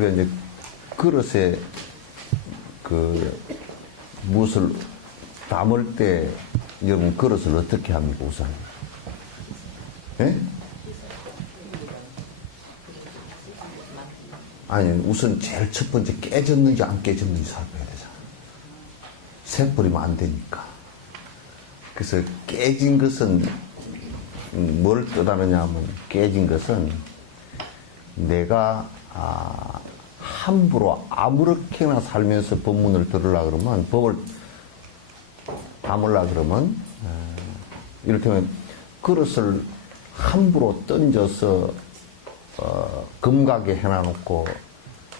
우리가 이제 그릇에 무엇을 담을 때 여러분 그릇을 어떻게 합니까 우선? 예? 아니 우선 제일 첫 번째 깨졌는지 안 깨졌는지 살펴야 되잖아. 새버리면 안 되니까. 그래서 깨진 것은 뭘 뜻하느냐 하면 깨진 것은 내가 함부로 아무렇게나 살면서 법문을 들으려고 그러면 법을 담으려고 그러면 이를테면 그릇을 함부로 던져서 금가게 해놔놓고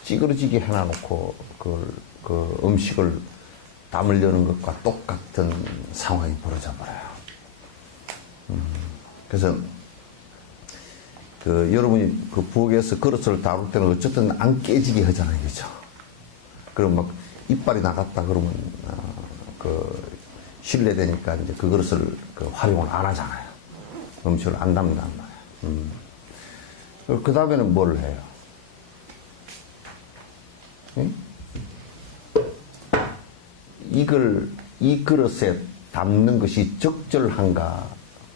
찌그러지게 해놔놓고 그 음식을 담으려는 것과 똑같은 상황이 벌어져 버려요. 그래서 여러분이 그 부엌에서 그릇을 다룰 때는 어쨌든 안 깨지게 하잖아요, 그죠? 그럼 막 이빨이 나갔다 그러면 실례되니까 이제 그 그릇을 활용을 안 하잖아요. 음식을 안 담는단 말이에요. 그 다음에는 뭘 해요? 응? 이 그릇에 담는 것이 적절한가,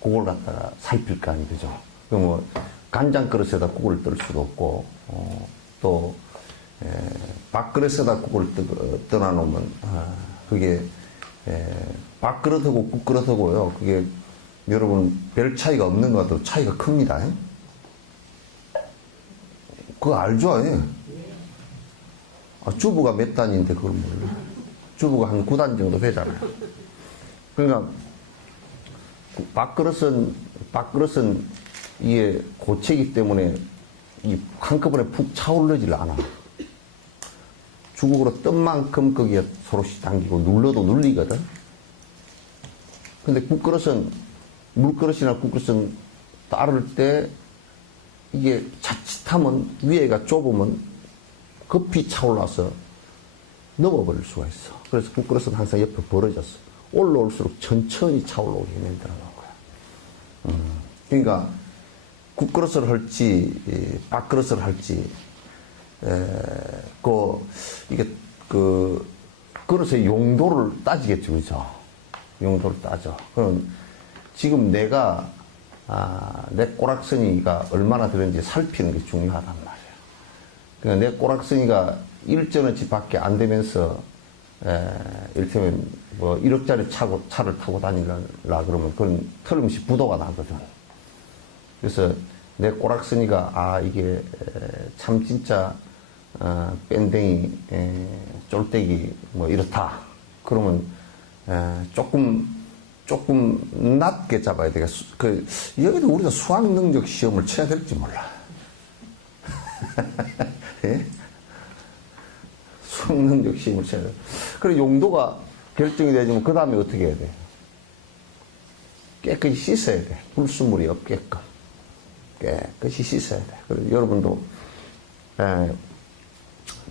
그걸 갖다가 살필 거 아니에요, 그죠? 뭐, 간장 그릇에다 국을 떨 수도 없고, 또, 밥그릇에다 국을 떠나놓으면, 그게, 밥그릇하고 국그릇하고요, 그게, 여러분, 별 차이가 없는 것 같아도 차이가 큽니다. 그거 알죠? 예? 주부가 몇 단인데 그걸 몰라. 주부가 한 9단 정도 되잖아요. 그러니까, 밥그릇은 이게 고체이기 때문에 한꺼번에 푹 차오르질 않아. 주걱으로 뜬 만큼 거기에 서로씩 당기고 눌러도 눌리거든. 근데 국그릇은, 물그릇이나 국그릇은 따를 때 이게 자칫하면 위에가 좁으면 급히 차올라서 넘어버릴 수가 있어. 그래서 국그릇은 항상 옆에 벌어졌어. 올라올수록 천천히 차올라오게 만들어놓은 거야. 그러니까 국그릇을 할지 밥그릇을 할지 이게 그릇의 용도를 따지겠죠, 그죠? 용도를 따져. 그럼 지금 내가 내 꼬락서니가 얼마나 들었는지 살피는 게 중요하단 말이에요. 그러니까 내 꼬락서니가 1전어치 밖에 안 되면서 이를테면 뭐 1억짜리 차를 타고 다니려 그러면 그건 틀림없이 부도가 나거든. 그래서 내 꼬락서니가 이게 참 진짜 뺀댕이 쫄대기 뭐 이렇다. 그러면 조금 낮게 잡아야 되겠어. 여기도 우리가 수학 능력 시험을 쳐야 될지 몰라. 예? 수학 능력 시험을 쳐야 돼. 그래 용도가 결정이 되지만 그 다음에 어떻게 해야 돼? 깨끗이 씻어야 돼. 불순물이 없게끔. 깨끗이 씻어야 돼. 그래서 여러분도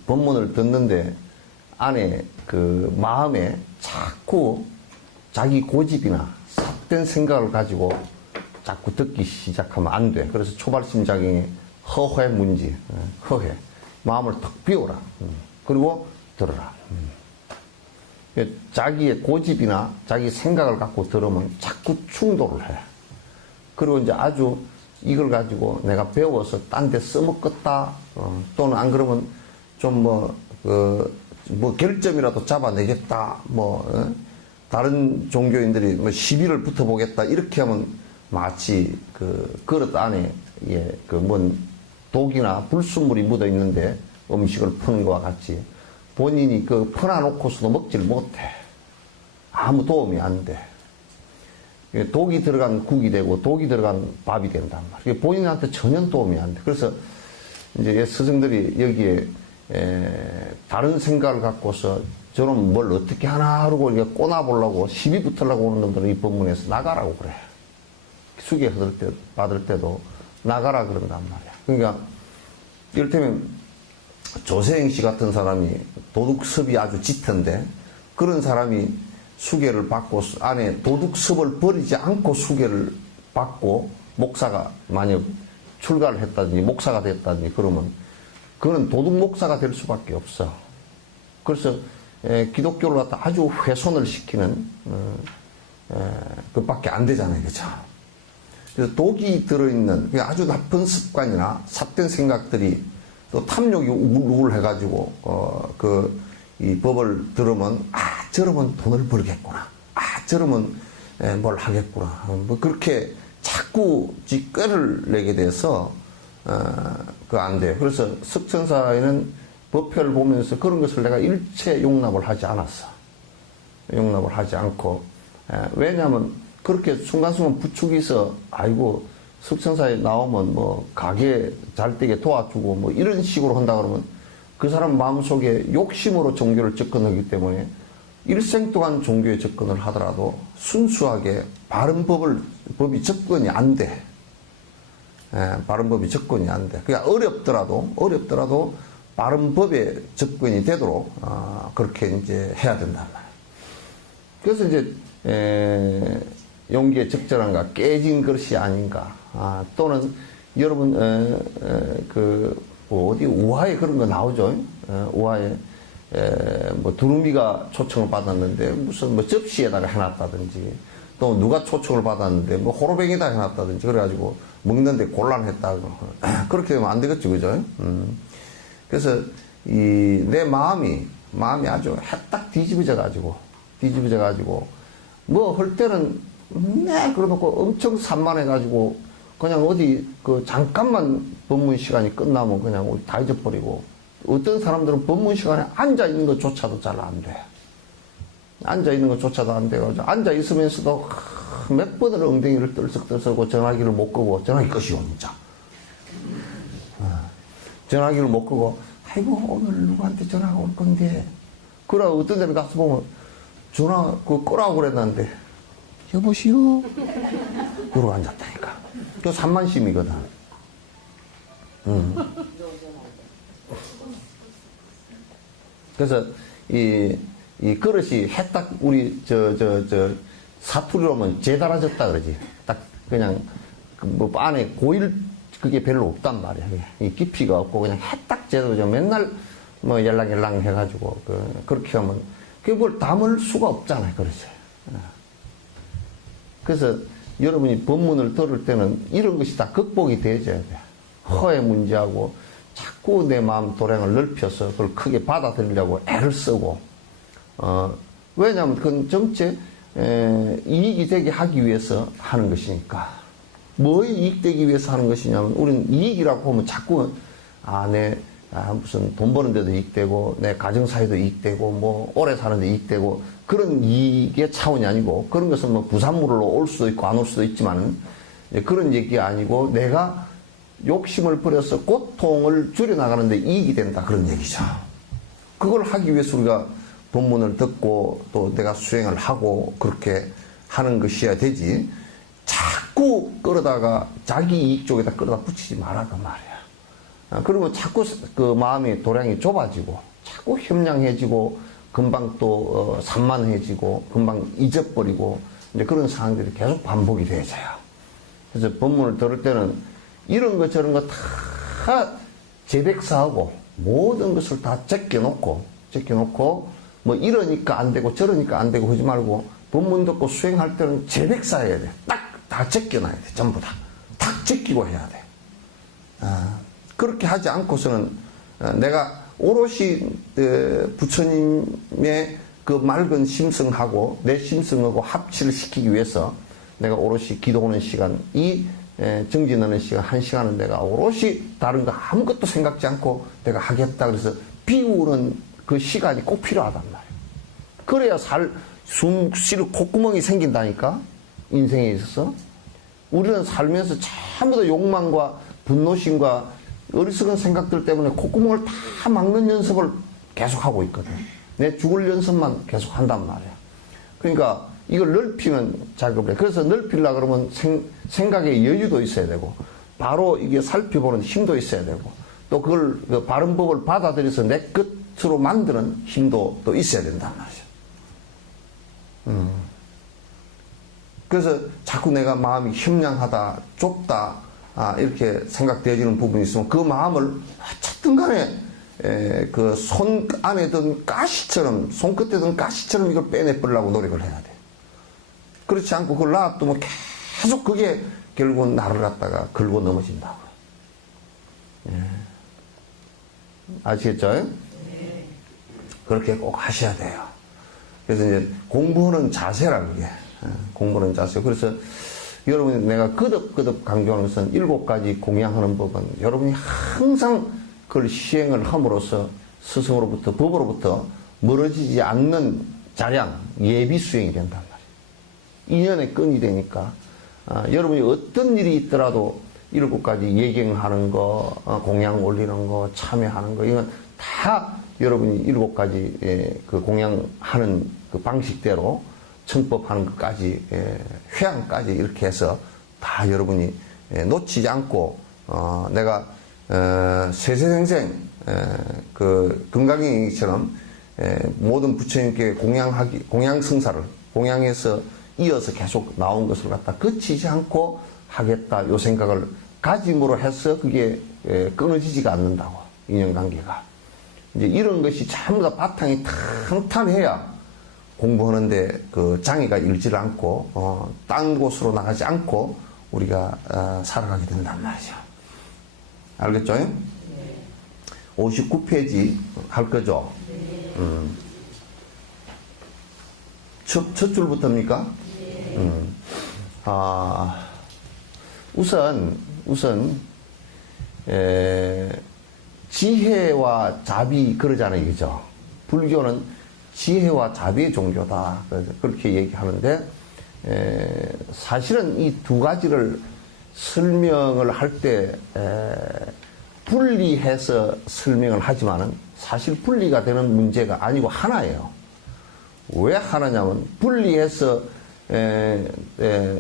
본문을 듣는데 안에 마음에 자꾸 자기 고집이나 삿된 생각을 가지고 자꾸 듣기 시작하면 안 돼. 그래서 초발심작용이 허회 문지, 허회. 마음을 턱 비워라. 그리고 들어라. 자기의 고집이나 자기 생각을 갖고 들으면 자꾸 충돌을 해. 그리고 이제 아주 이걸 가지고 내가 배워서 딴 데 써먹겠다. 또는 안 그러면 좀 결점이라도 잡아내겠다. 다른 종교인들이 시비를 붙어보겠다. 이렇게 하면 마치 그릇 안에 독이나 불순물이 묻어 있는데 음식을 푸는 것과 같이 본인이 퍼놔놓고서도 먹질 못해. 아무 도움이 안 돼. 독이 들어간 국이 되고 독이 들어간 밥이 된단 말이야. 본인한테 전혀 도움이 안 돼. 그래서 이제 스승들이 여기에 다른 생각을 갖고서 저는 뭘 어떻게 하나 하고 꼬나보려고 시비 붙으려고 오는 놈들은 이 법문에서 나가라고 그래. 수계 받을 때도 나가라 그런단 말이야. 그러니까 이를테면 조세행 씨 같은 사람이 도둑섭이 아주 짙은데 그런 사람이 수계를 받고 안에 도둑섭을 버리지 않고 수계를 받고 목사가 만약 출가를 했다든지 목사가 됐다든지 그러면 그건 도둑 목사가 될 수밖에 없어. 그래서 기독교를 갖다 아주 훼손을 시키는 그밖에 안 되잖아요, 그죠? 그래서 독이 들어있는 아주 나쁜 습관이나 삿된 생각들이 또 탐욕이 우울해가지고 이 법을 들으면 저러면 돈을 벌겠구나, 저러면 뭘 하겠구나, 뭐 그렇게 자꾸 꾀를 내게 돼서 안 돼요. 그래서 석천사에는 법회를 보면서 그런 것을 내가 일체 용납을 하지 않았어. 용납을 하지 않고, 왜냐하면 그렇게 순간순간 부축이 있어, 아이고 석천사에 나오면 뭐 가게 잘 되게 도와주고 뭐 이런 식으로 한다 그러면 그 사람 마음속에 욕심으로 종교를 접근하기 때문에 일생 동안 종교에 접근을 하더라도 순수하게 바른 법이 접근이 안 돼. 바른 법이 접근이 안 돼. 그러니까 어렵더라도 바른 법에 접근이 되도록 그렇게 이제 해야 된단 말이야. 그래서 이제 용기의 적절한가, 깨진 것이 아닌가, 또는 여러분 어디 우화에 그런 거 나오죠. 우화에 뭐 두루미가 초청을 받았는데 무슨 뭐 접시에다가 해놨다든지, 또 누가 초청을 받았는데 뭐 호로뱅이다 해놨다든지 그래가지고 먹는데 곤란했다고 그렇게 되면 안 되겠죠, 그죠? 그래서 내 마음이 아주 해딱 뒤집어져 가지고 뭐 할 때는 그러놓고 엄청 산만해 가지고 그냥 어디 잠깐만 법문 시간이 끝나면 그냥 다 잊어버리고, 어떤 사람들은 법문 시간에 앉아 있는 것조차도 잘 안 돼. 앉아 있는 것조차도 안 돼가지고 앉아 있으면서도 몇 번을 엉덩이를 떨썩떨썩하고 전화기를 못 끄고, 전화기 끄시오 진짜. 전화기를 못 끄고, 아이고 오늘 누구한테 전화가 올 건데, 그래 어떤 데를 가서 보면 전화 끄라고 그랬는데 여보시오 그러고 앉았다니까. 그 산만심이거든. 그래서 이 그릇이 해딱 우리 사투리로 하면 재달아졌다 그러지. 딱 그냥 뭐 안에 고일 그게 별로 없단 말이야. 이 깊이가 없고 그냥 해딱 재도죠. 맨날 뭐 열랑열랑 해가지고 그렇게 하면 그걸 담을 수가 없잖아요. 그렇죠. 그래서 여러분이 법문을 들을 때는 이런 것이 다 극복이 되어져야 돼. 허의 문제하고 자꾸 내 마음 도량을 넓혀서 그걸 크게 받아들이려고 애를 쓰고, 왜냐하면 그건 전체 이익이 되게 하기 위해서 하는 것이니까. 뭐에 이익되기 위해서 하는 것이냐면, 우리는 이익이라고 하면 자꾸 무슨 돈 버는 데도 이익되고 내 가정사에도 이익되고 뭐 오래 사는 데 이익되고 그런 이익의 차원이 아니고, 그런 것은 뭐 부산물로 올 수도 있고 안 올 수도 있지만 그런 얘기가 아니고, 내가 욕심을 버려서 고통을 줄여나가는데 이익이 된다, 그런 얘기죠. 그걸 하기 위해서 우리가 본문을 듣고 또 내가 수행을 하고 그렇게 하는 것이어야 되지, 자꾸 끌어다가 자기 이익 쪽에다 끌어다 붙이지 마라 그 말이야. 그리고 자꾸 그 마음의 도량이 좁아지고 자꾸 협량해지고 금방 또 산만해지고 금방 잊어버리고 이제 그런 상황들이 계속 반복이 되어져요. 그래서 본문을 들을 때는 이런 것 저런 거 다 재백사하고 모든 것을 다 제껴놓고 뭐 이러니까 안 되고 저러니까 안 되고 하지 말고, 본문 듣고 수행할 때는 재백사해야 돼. 딱 다 제껴놔야 돼. 전부 다. 탁 제끼고 해야 돼. 그렇게 하지 않고서는 내가 오롯이 부처님의 그 맑은 심성하고 내 심성하고 합치를 시키기 위해서 내가 오롯이 기도하는 시간, 이 정진하는 시간 1시간은 내가 오롯이 다른 거 아무것도 생각지 않고 내가 하겠다. 그래서 비우는 그 시간이 꼭 필요하단 말이에요. 그래야 숨 쉬는 콧구멍이 생긴다니까, 인생에 있어서. 우리는 살면서 전부 다 욕망과 분노심과 어리석은 생각들 때문에 콧구멍을 다 막는 연습을 계속하고 있거든. 내 죽을 연습만 계속 한단 말이야. 그러니까 이걸 넓히는 작업을 해. 그래서 넓히려고 그러면 생각의 여유도 있어야 되고, 바로 이게 살펴보는 힘도 있어야 되고, 또 그걸 그 바른 법을 받아들여서 내 끝으로 만드는 힘도 또 있어야 된단 말이죠. 그래서 자꾸 내가 마음이 협량하다, 좁다, 이렇게 생각되어지는 부분이 있으면 그 마음을 어쨌든 간에 그 손 안에 든 가시처럼, 손끝에 든 가시처럼 이걸 빼내버리려고 노력을 해야 돼. 그렇지 않고 그걸 놔두면 계속 그게 결국은 나를 갖다가 긁고 넘어진다고. 예. 아시겠죠? 네. 그렇게 꼭 하셔야 돼요. 그래서 이제 공부하는 자세라 그게. 공부하는 자세. 그래서 여러분이 내가 거듭거듭 강조하는 것은 7가지 공양하는 법은 여러분이 항상 그걸 시행을 함으로써 스승으로부터, 법으로부터 멀어지지 않는 자량, 예비 수행이 된단 말이에요. 인연의 끈이 되니까 여러분이 어떤 일이 있더라도 7가지 예경하는 거, 공양 올리는 거, 참여하는 거, 이건 다 여러분이 7가지 그 공양하는 그 방식대로 청법하는 것까지, 회양까지 이렇게 해서 다 여러분이 놓치지 않고, 내가, 세세생생, 그, 금강경처럼 모든 부처님께 공양승사를, 공양해서 이어서 계속 나온 것을 갖다 거치지 않고 하겠다, 요 생각을 가짐으로 해서 그게 끊어지지가 않는다고, 인연관계가. 이제 이런 것이 전부 다 바탕이 탄탄해야 공부하는데 그 장애가 일질 않고, 딴 곳으로 나가지 않고 우리가 살아가게 된단 말이죠. 알겠죠? 네. 59페이지 할 거죠? 네. 첫 줄부터입니까? 네. 우선, 지혜와 자비 그러잖아요. 그죠? 불교는 지혜와 자비의 종교다. 그렇게 얘기하는데, 사실은 이 2가지를 설명을 할 때, 분리해서 설명을 하지만은 사실 분리가 되는 문제가 아니고 하나예요. 왜 하나냐면, 분리해서,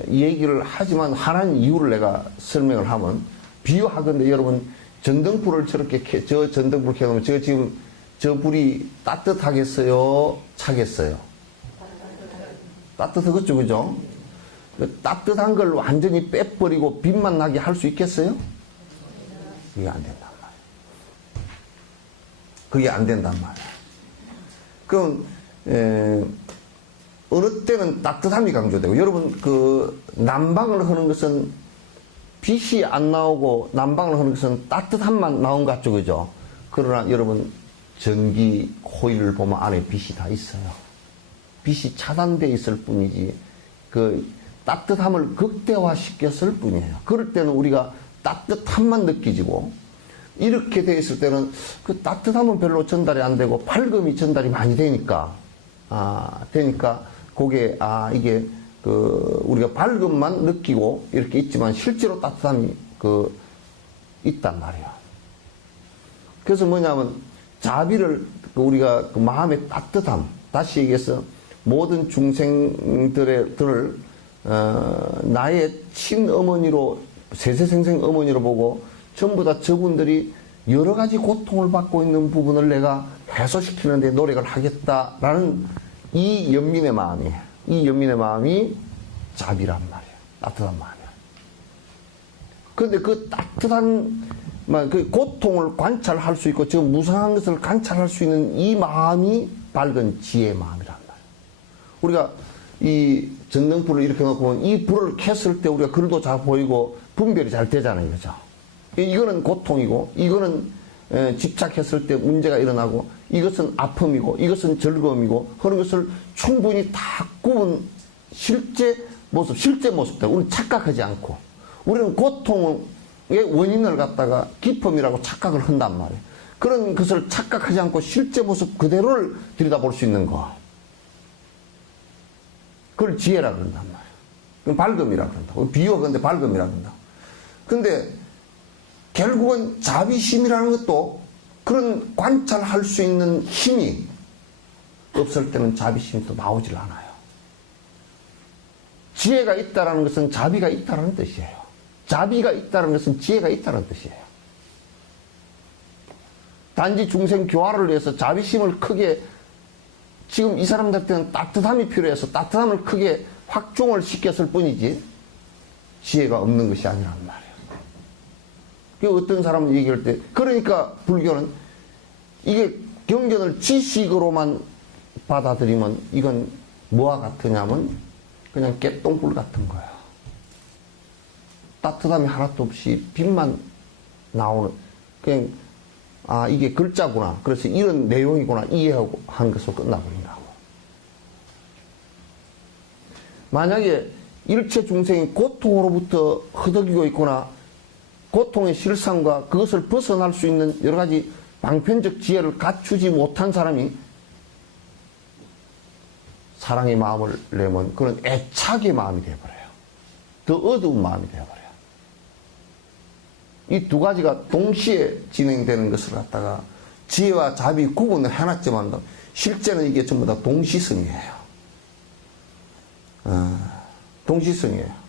얘기를 하지만 하나는 이유를 내가 설명을 하면, 비유하건대 여러분, 전등불을 저렇게 저 전등불 켜놓으면 저 불이 따뜻하겠어요? 차겠어요? 따뜻하겠죠, 그죠? 따뜻한 걸 완전히 빼버리고 빛만 나게 할 수 있겠어요? 그게 안 된단 말이에요. 그게 안 된단 말이에요. 그럼, 어느 때는 따뜻함이 강조되고, 여러분, 그, 난방을 하는 것은 빛이 안 나오고, 난방을 하는 것은 따뜻함만 나온 것 같죠, 그죠? 그러나 여러분, 전기 코일을 보면 안에 빛이 다 있어요. 빛이 차단되어 있을 뿐이지, 그, 따뜻함을 극대화시켰을 뿐이에요. 그럴 때는 우리가 따뜻함만 느끼지고, 이렇게 되어 있을 때는 그 따뜻함은 별로 전달이 안 되고, 밝음이 전달이 많이 되니까, 그게, 이게, 우리가 밝음만 느끼고 이렇게 있지만 실제로 따뜻함이 있단 말이야. 그래서 뭐냐면, 자비를, 우리가 마음의 따뜻함, 다시 얘기해서 모든 중생들을, 나의 친어머니로, 세세생생 어머니로 보고 전부 다 저분들이 여러 가지 고통을 받고 있는 부분을 내가 해소시키는데 노력을 하겠다라는 이 연민의 마음이 자비란 말이에요. 따뜻한 마음이에요. 그런데 그 따뜻한, 그 고통을 관찰할 수 있고, 저 무상한 것을 관찰할 수 있는 이 마음이 밝은 지혜의 마음이란 말이에요. 우리가 이 전등불을 이렇게 놓고 보면 이 불을 켰을 때 우리가 글도 잘 보이고 분별이 잘 되잖아요. 그죠? 이거는 고통이고, 이거는 집착했을 때 문제가 일어나고, 이것은 아픔이고, 이것은 즐거움이고, 그런 것을 충분히 다 구분, 실제 모습, 우리는 착각하지 않고, 우리는 고통의 원인을 갖다가 기쁨이라고 착각을 한단 말이에요. 그런 것을 착각하지 않고 실제 모습 그대로를 들여다볼 수 있는 거. 그걸 지혜라 그런단 말이에요. 그건 밝음이라 그런다고. 비유가 근데 밝음이라 그런다고. 근데 결국은 자비심이라는 것도 그런 관찰할 수 있는 힘이 없을 때는 자비심이 또 나오질 않아요. 지혜가 있다는 것은 자비가 있다는 뜻이에요. 자비가 있다는 것은 지혜가 있다는 뜻이에요. 단지 중생 교화를 위해서 자비심을 크게, 지금 이 사람들한테는 따뜻함이 필요해서 따뜻함을 크게 확종을 시켰을 뿐이지 지혜가 없는 것이 아니란 말이에요. 그 어떤 사람은 얘기할 때, 그러니까 불교는 이게 경전을 지식으로만 받아들이면 이건 뭐와 같으냐면 그냥 깨똥불 같은 거야. 따뜻함이 하나도 없이 빛만 나오는, 그냥, 아, 이게 글자구나. 그래서 이런 내용이구나. 이해하고 한 것으로 끝나버린다고. 만약에 일체 중생이 고통으로부터 허덕이고 있거나 고통의 실상과 그것을 벗어날 수 있는 여러 가지 방편적 지혜를 갖추지 못한 사람이 사랑의 마음을 내면 그런 애착의 마음이 되어버려요. 더 어두운 마음이 되어버려요. 이 두 가지가 동시에 진행되는 것을 갖다가 지혜와 자비 구분을 해놨지만 실제는 이게 전부 다 동시성이에요. 동시성이에요.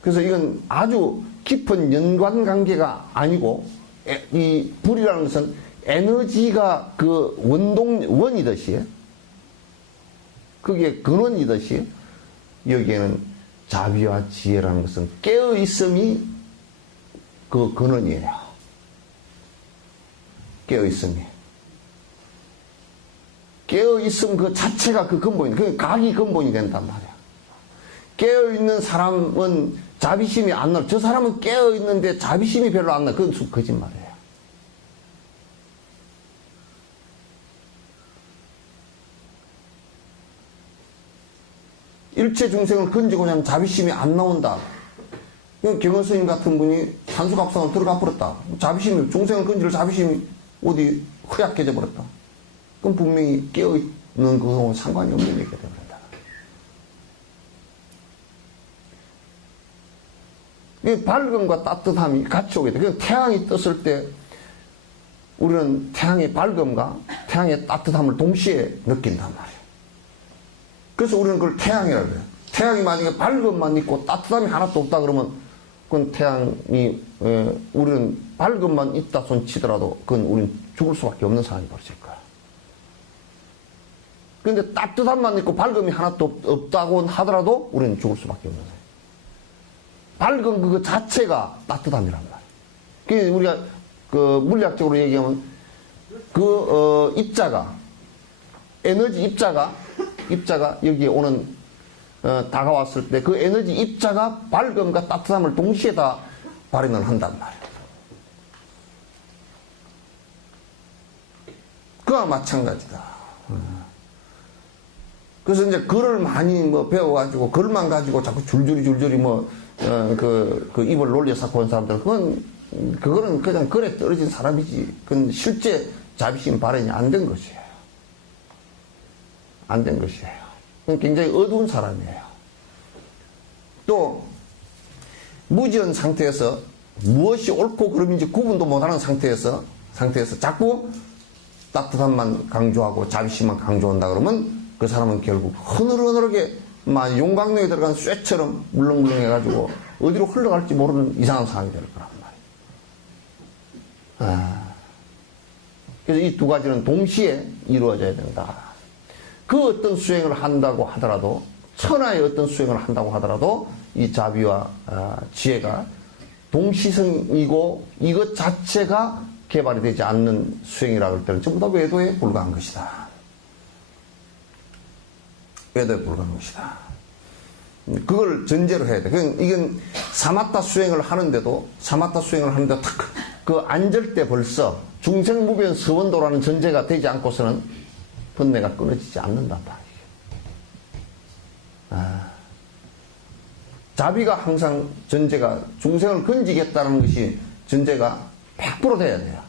그래서 이건 아주 깊은 연관관계가 아니고 이 불이라는 것은 에너지가 그 원이듯이 그게 근원이듯이 여기에는 자비와 지혜라는 것은 깨어있음이 그 근원이에요. 깨어있음이. 깨어있음 그 자체가 그 근본이, 그 각이 근본이 된단 말이야. 깨어있는 사람은 자비심이 안 나. 저 사람은 깨어있는데 자비심이 별로 안 나. 그건 거짓말이에요. 일체 중생을 건지고자 하면 자비심이 안 나온다. 경원 스님 같은 분이 산수갑상을 들어가 버렸다. 자비심이, 중생을 건질 자비심이 어디 허약해져 버렸다. 그럼 분명히 깨어있는 그거하고 상관이 없는 얘기가 되어버린다. 이 밝음과 따뜻함이 같이 오게 돼. 그러니까 태양이 떴을 때 우리는 태양의 밝음과 태양의 따뜻함을 동시에 느낀단 말이에요. 그래서 우리는 그걸 태양이라고 해요. 태양이 만약에 밝음만 있고 따뜻함이 하나도 없다 그러면 그건 태양이, 우리는 밝음만 있다 손 치더라도 그건 우리는 죽을 수밖에 없는 상황이 벌어질 거야. 그런데 따뜻함만 있고 밝음이 하나도 없다고 하더라도 우리는 죽을 수밖에 없는 상황. 밝음 그거 자체가 따뜻함이란 말이야. 그래서 우리가 그 물리학적으로 얘기하면 그, 입자가, 에너지 입자가 여기에 오는 다가왔을 때 그 에너지 입자가 밝음과 따뜻함을 동시에 다 발현을 한단 말이에요. 그와 마찬가지다. 그래서 이제 글을 많이 뭐 배워가지고 글만 가지고 자꾸 줄줄이 뭐 그 입을 놀려 쌓고 온 사람들 그거는 그냥 글에 떨어진 사람이지. 그건 실제 자비심 발현이 안 된 것이에요. 안 된 것이에요. 굉장히 어두운 사람이에요. 또 무지한 상태에서 무엇이 옳고 그름인지 구분도 못하는 상태에서 자꾸 따뜻함만 강조하고 자비심만 강조한다 그러면 그 사람은 결국 흐느르게 막 용광로에 들어간 쇠처럼 물렁물렁 해가지고 어디로 흘러갈지 모르는 이상한 상황이 될 거란 말이에요. 그래서 이 두 가지는 동시에 이루어져야 된다. 그 어떤 수행을 한다고 하더라도, 천하의 어떤 수행을 한다고 하더라도 이 자비와 지혜가 동시성이고 이것 자체가 개발이 되지 않는 수행이라고 할 때는 전부 다 외도에 불과한 것이다. 외도에 불과한 것이다. 그걸 전제로 해야 돼. 이건 사마타 수행을 하는데도 그 앉을 때 벌써 중생무변 서원도라는 전제가 되지 않고서는 번뇌가 끊어지지 않는단 말이에요. 자비가 항상 전제가 중생을 건지겠다는 것이 전제가 100% 돼야 돼요.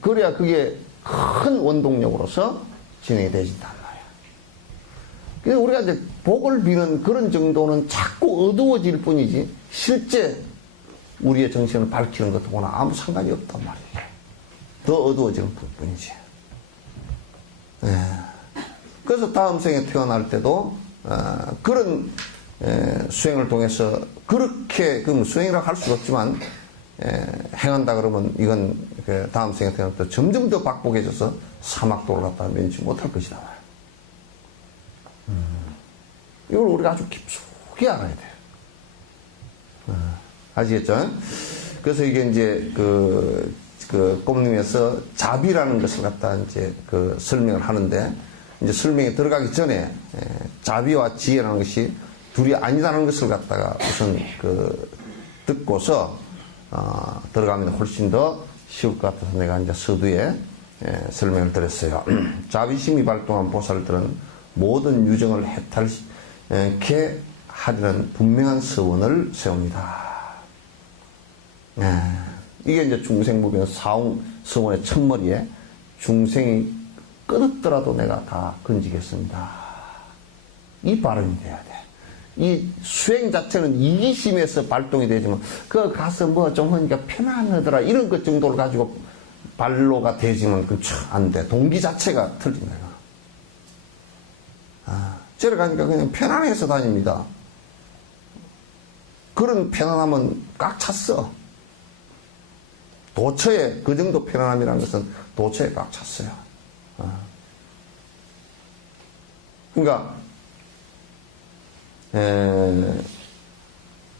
그래야 그게 큰 원동력으로서 진행이 되진단 말이에요. 그래서 우리가 이제 복을 비는 그런 정도는 자꾸 어두워질 뿐이지 실제 우리의 정신을 밝히는 것하고는 아무 상관이 없단 말이에요. 더 어두워지는 뿐이지. 그래서 다음 생에 태어날 때도 그런 수행을 통해서 그렇게 수행이라고 할 수가 없지만 행한다 그러면 이건 그 다음 생에 태어날 때 점점 더 박복해져서 사막도를 갖다 면치 못할 것이다. 이걸 우리가 아주 깊숙이 알아야 돼요. 아시겠죠? 그래서 이게 이제 그 꼼님에서 자비라는 것을 갖다 이제 그 설명을 하는데, 이제 설명에 들어가기 전에 자비와 지혜라는 것이 둘이 아니다는 것을 갖다가 우선 그 듣고서 들어가면 훨씬 더 쉬울 것 같아서 내가 이제 서두에 설명을 드렸어요. 자비심이 발동한 보살들은 모든 유정을 해탈케 하려는 분명한 서원을 세웁니다. 이게 이제 중생무변 사웅 서원의 첫머리에 중생이 끊었더라도 내가 다 건지겠습니다. 이 발언이 돼야 돼. 이 수행 자체는 이기심에서 발동이 되지만, 그 가서 뭐 좀 하니까 편안하더라, 이런 것 정도를 가지고 발로가 되지만, 그 안 돼. 동기 자체가 틀린 거야. 저래 가니까 그냥 편안해서 다닙니다. 그런 편안함은 꽉 찼어. 도처에, 그 정도 편안함이라는 것은 도처에 꽉 찼어요. 그러니까,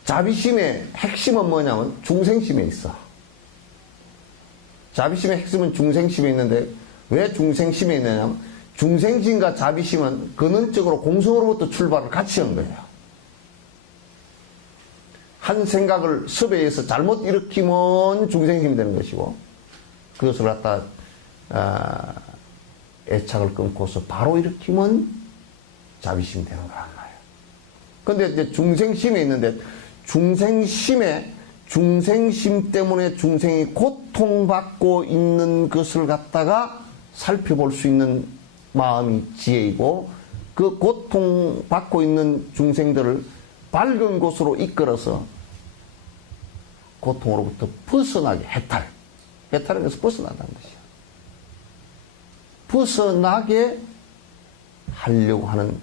자비심의 핵심은 뭐냐면 중생심에 있어. 자비심의 핵심은 중생심에 있는데, 왜 중생심에 있느냐면, 중생심과 자비심은 근원적으로 공성으로부터 출발을 같이 한 거예요. 한 생각을 섭외해서 잘못 일으키면 중생심이 되는 것이고, 그것을 갖다 애착을 끊고서 바로 일으키면 자비심이 되는 거란 말이에요. 근데 이제 중생심에 있는데, 중생심 때문에 중생이 고통받고 있는 것을 갖다가 살펴볼 수 있는 마음이 지혜이고, 그 고통받고 있는 중생들을 밝은 곳으로 이끌어서 고통으로부터 벗어나게, 해탈은 것을 벗어난다는 것이야. 벗어나게 하려고 하는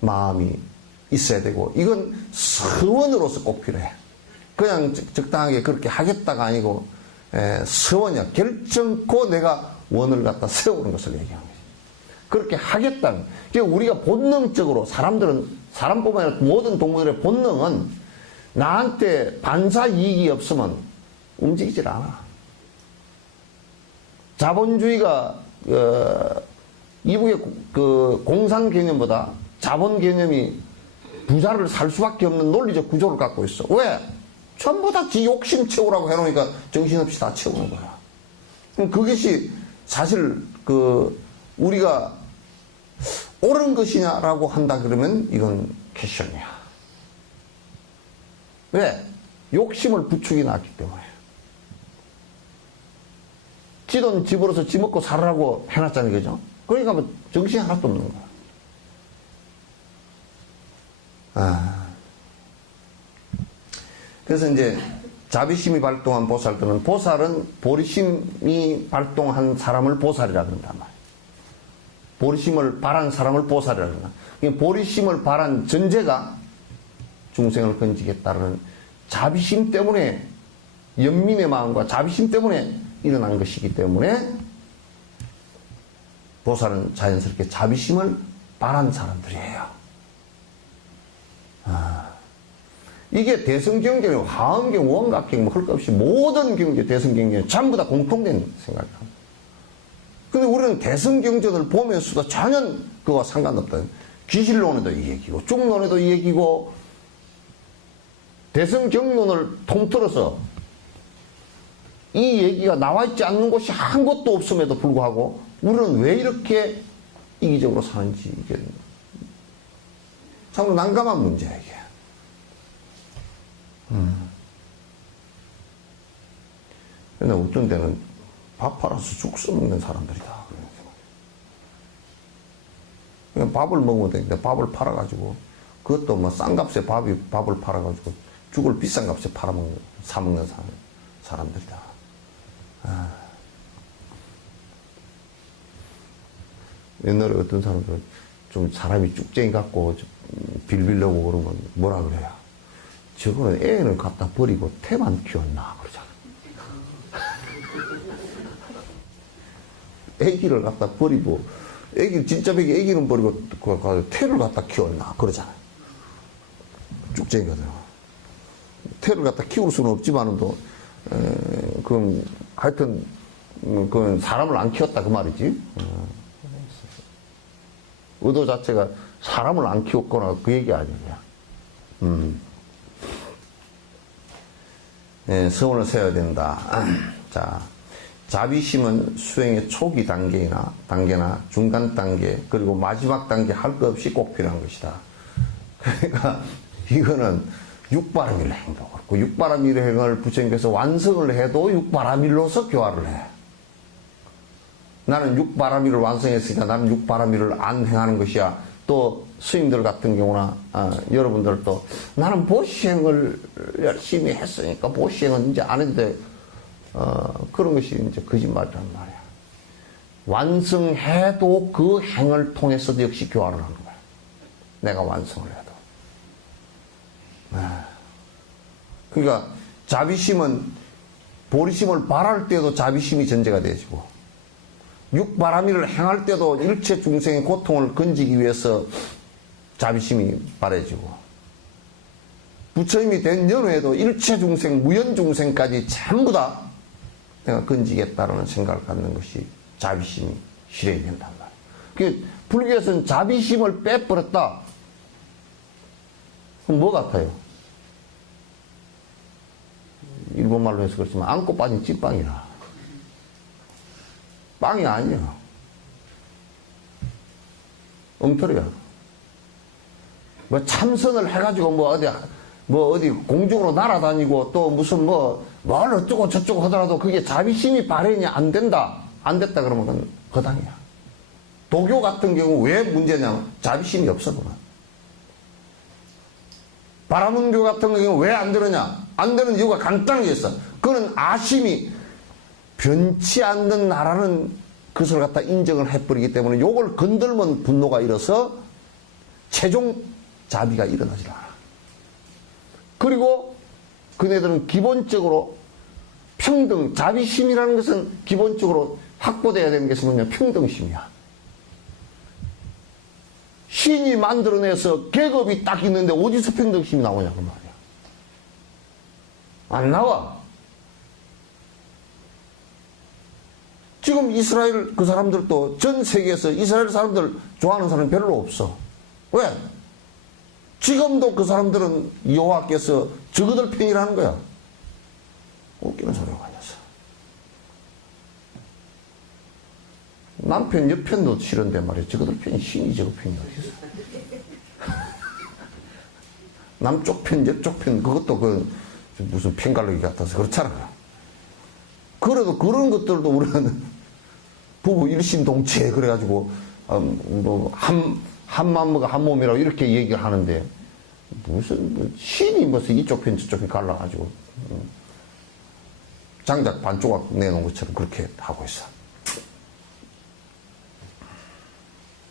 마음이 있어야 되고, 이건 서원으로서 꼭 필요해. 그냥 적당하게 그렇게 하겠다가 아니고, 서원이야. 결정코 내가 원을 갖다 세우는 것을 얘기하는 거지. 그렇게 하겠다는. 그러니까 우리가 본능적으로, 사람뿐만 아니라 모든 동물들의 본능은 나한테 반사 이익이 없으면 움직이질 않아. 자본주의가, 이북의 그 공산 개념보다 자본 개념이 부자를 살 수밖에 없는 논리적 구조를 갖고 있어. 왜? 전부 다 지 욕심 채우라고 해놓으니까 정신없이 다 채우는 거야. 그럼 그것이 사실 우리가 옳은 것이냐라고 한다 그러면 이건 퀘션이야. 왜? 욕심을 부추기 놨기 때문에. 지 돈 집으로서 지 먹고 살으라고 해놨잖아요. 그죠? 그러니까 뭐 정신이 하나도 없는 거야. 그래서 이제 자비심이 발동한 보살들은, 보살은 보리심이 발동한 사람을 보살이라 그런단 말이에요. 보리심을 발한 사람을 보살이라 그런다. 보리심을 발한 전제가 중생을 건지겠다는 자비심 때문에, 연민의 마음과 자비심 때문에 일어난 것이기 때문에 보살은 자연스럽게 자비심을 발한 사람들이에요. 이게 대성경전에 화엄경, 원각경, 뭐 할 것 없이 모든 경제, 대성경전 전부 다 공통된 생각이에요. 근데 우리는 대성경전을 보면서도 전혀 그거와 상관없다. 기실론에도 이 얘기고, 중론에도 이 얘기고, 대성경론을 통틀어서 이 얘기가 나와 있지 않는 곳이 한 곳도 없음에도 불구하고 우리는 왜 이렇게 이기적으로 사는지, 이게 참 난감한 문제야, 이게. 근데 어떤 데는 밥 팔아서 죽 써먹는 사람들이다. 그냥 밥을 먹으면 되는데 밥을 팔아가지고, 그것도 뭐 싼 값에 밥을 팔아가지고 죽을 비싼 값에 사먹는 사람들이다. 옛날에 어떤 사람들은 좀 사람이 쭉쟁이 갖고 빌빌려고 그러면 뭐라 그래요? 저거는 애를 갖다 버리고 태만 키웠나 그러잖아. 애기를 갖다 버리고, 진짜 애기는 버리고 태를 갖다 키웠나 그러잖아. 쭉쟁이거든. 태를 갖다 키울 수는 없지만은 또 그럼 하여튼 그건 사람을 안 키웠다 그 말이지. 의도 자체가 사람을 안 키웠거나 그 얘기 아니야. 네, 서원을 세워야 된다. 자, 자비심은 수행의 초기 단계나 중간 단계, 그리고 마지막 단계 할 것 없이 꼭 필요한 것이다. 그러니까 이거는 육바람일 행도 그렇고, 육바람일 행을 부처님께서 완성을 해도 육바람일로서 교화를 해. 나는 육바람일을 완성했으니까 나는 육바람일을 안 행하는 것이야. 또 스님들 같은 경우나 여러분들도 나는 보시행을 열심히 했으니까 보시행은 이제 안 해도 돼. 그런 것이 이제 거짓말이란 말이야. 완성해도 그 행을 통해서도 역시 교화를 하는 거야. 내가 완성을 해도. 그러니까 자비심은 보리심을 발할 때도 자비심이 전제가 되어지고, 육바라밀을 행할 때도 일체 중생의 고통을 건지기 위해서 자비심이 발해지고, 부처님이 된 연후에도 일체 중생, 무연 중생까지 전부 다 내가 건지겠다라는 생각을 갖는 것이 자비심이 실현이 된단 말이에요. 그러니까 불교에서는 자비심을 빼버렸다. 그럼 뭐 같아요? 일본말로 해서 그렇지만 안고 빠진 찐빵이라. 빵이 아니야. 엉터리야. 뭐 참선을 해가지고 뭐 어디 공중으로 날아다니고 또 무슨 뭘 어쩌고 저쩌고 하더라도 그게 자비심이 발현이 안 된다. 안 됐다 그러면 그건 허당이야. 도교 같은 경우 왜 문제냐? 자비심이 없어, 그건. 바라문교 같은 경우 왜 안 되느냐? 안 되는 이유가 간단하게 있어. 그거는 아심이 변치 않는 나라는 그것을 갖다 인정을 해버리기 때문에 요걸 건들면 분노가 일어서 최종 자비가 일어나질 않아. 그리고 그네들은 기본적으로 평등, 자비심이라는 것은 기본적으로 확보되어야 되는 것이 뭐냐? 평등심이야. 신이 만들어내서 계급이 딱 있는데 어디서 평등심이 나오냐 그 말이야. 안 나와. 지금 이스라엘 그 사람들도 전 세계에서 이스라엘 사람들 좋아하는 사람이 별로 없어. 왜? 지금도 그 사람들은 여호와께서 저그들 편이라는 거야. 웃기는 소리가 아니었어. 남편 옆편도 싫은데 말이야. 저그들 편이 신이 저그 편이 어디 있어. 남쪽 편, 옆쪽 편, 그것도 그 무슨 편갈르기 같아서 그렇잖아요. 그래도 그런 것들도 우리는 부부 일심동체 그래가지고 뭐 한마음과 한 몸이라고 이렇게 얘기를 하는데 무슨 뭐 신이 무슨 이쪽 편 저쪽 편 갈라가지고 장작 반 조각 내놓은 것처럼 그렇게 하고 있어.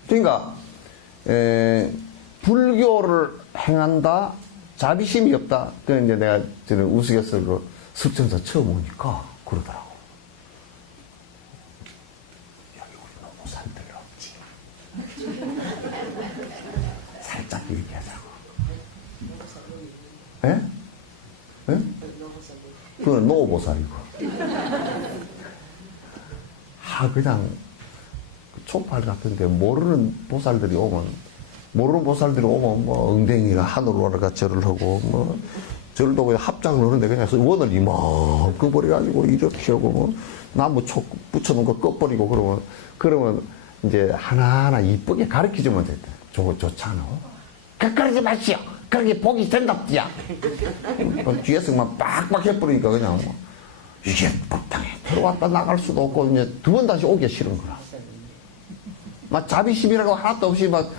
그러니까 불교를 행한다, 자비심이 없다. 그 이제 내가 저는 우스갯소리로 습전서 처음 오니까 그러더라고. 여기 우리 너무 살들러 살짝 얘기하자고. 예? 예? 그건 노보살이고. 그냥 촛발 같은데 모르는 보살들이 오면 뭐 엉덩이가 하늘로 올라가 절을 하고 뭐 절도 그냥 합장을 하는데 그냥 원을 이만큼 버려가지고 이렇게 하고 뭐 나무 촉 붙여놓은 거 꺼버리고 그러면 이제 하나하나 이쁘게 가르쳐주면 돼. 저거 좋잖아. 가까이지 마시오. 그렇게 보기 된답지야. 뒤에서만 빡빡 해버리니까 그냥 뭐 이게 법당에 들어왔다 나갈 수도 없고 이제 두 번 다시 오기 싫은 거라. 막 자비심이라고 하나도 없이 막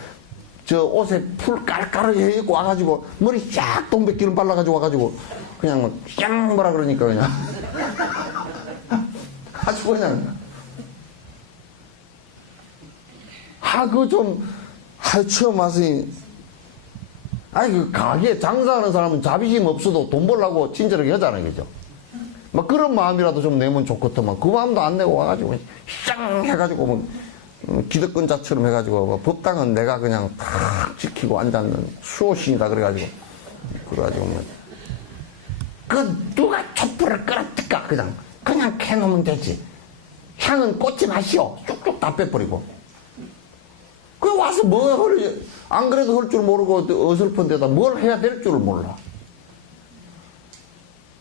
저 옷에 풀 깔깔하게 입고 와가지고 머리 싹 동백기름 발라가지고 와가지고 그냥 막 쌍 뭐라 그러니까 그냥 아주 그냥 그거 좀 처음 와서 그 가게 장사하는 사람은 자비심 없어도 돈 벌려고 친절하게 하잖아요, 그죠? 막 그런 마음이라도 좀 내면 좋겠더만 그 마음도 안 내고 와가지고 쌍 해가지고 뭐 기득권자처럼 해가지고 뭐 법당은 내가 그냥 탁 지키고 앉았는 수호신이다 그래가지고 뭐 누가 촛불 불을 끌어뜯까 그냥 캐놓으면 되지. 향은 꽂지 마시오. 쭉쭉 다 빼버리고. 그 와서 안 그래도 할 줄 모르고 어설픈 데다 뭘 해야 될 줄을 몰라.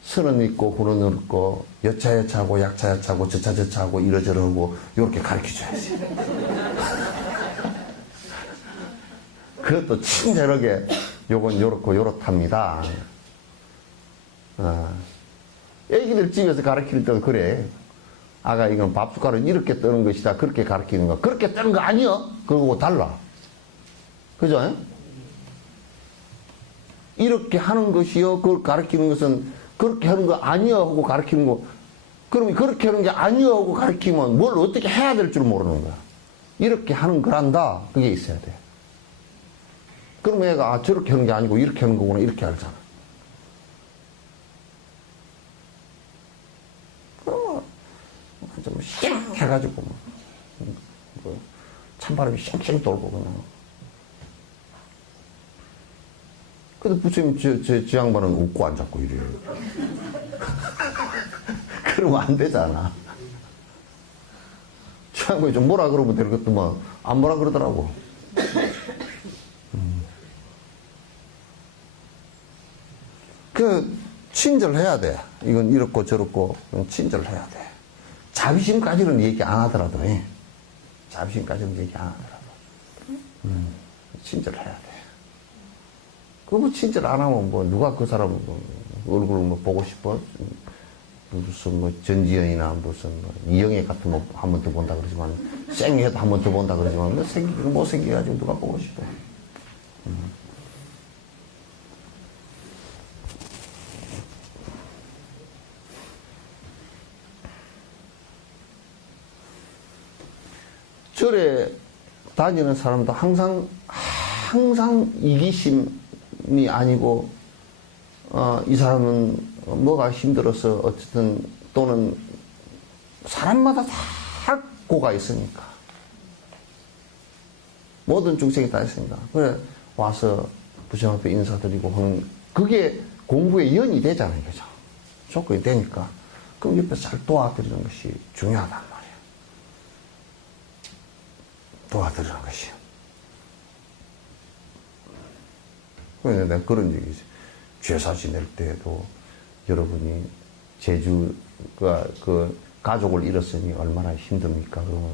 선은 있고 훈은 있고 여차여차하고 약차약차하고 저차저차하고 이러저러하고 요렇게 가르쳐줘야지. 그것도 친절하게 요건 요렇고 요렇답니다. 애기들 집에서 가르칠 때도 그래. 아가 이건 밥숟가락을 이렇게 뜨는 것이다. 그렇게 가르치는 거. 그렇게 뜨는 거 아니여? 그거하고 달라. 그죠? 이렇게 하는 것이요. 그걸 가르치는 것은 그렇게 하는 거 아니여 하고 가르치는 거. 그러면 그렇게 하는 게 아니여 하고 가르치면 뭘 어떻게 해야 될 줄 모르는 거야. 이렇게 하는 거란다. 그게 있어야 돼. 그러면 얘가 저렇게 하는 게 아니고 이렇게 하는 거구나. 이렇게 알잖아. 그러면 좀 쌩 해가지고 찬바람이 쌩쌩 돌고 그냥. 근데 부처님 저 양반은 웃고 앉았고 이래요. 그러면 안 되잖아. 저 양반이 좀 뭐라 그러면 될 것도 뭐 안 뭐라 그러더라고. 친절해야 돼. 이건 이렇고 저렇고 친절해야 돼. 자비심까지는 얘기 안 하더라도, 자비심까지는 얘기 안 하더라도, 친절해야 돼. 그거 친절 안 하면 누가 그 사람 얼굴을 보고 싶어? 무슨 전지현이나 무슨 이영애 같은 한 번 더 본다 그러지만, 쌩해도 한 번 더 본다 그러지만, 못생겨가지고 누가 보고 싶어? 절에 다니는 사람도 항상 이기심이 아니고, 이 사람은 뭐가 힘들어서 어쨌든 또는 사람마다 다 고가 있으니까. 모든 중생이 다 있으니까. 그래, 와서 부처님 앞에 인사드리고 하는, 그게 공부의 연이 되잖아요. 그죠? 조건이 되니까. 그럼 옆에서 잘 도와드리는 것이 중요하단 말이에요. 도와드리는 것이요. 그래서 내가 그런 얘기지. 제사 지낼 때에도 여러분이 제주가 가족을 잃었으니 얼마나 힘듭니까? 그러면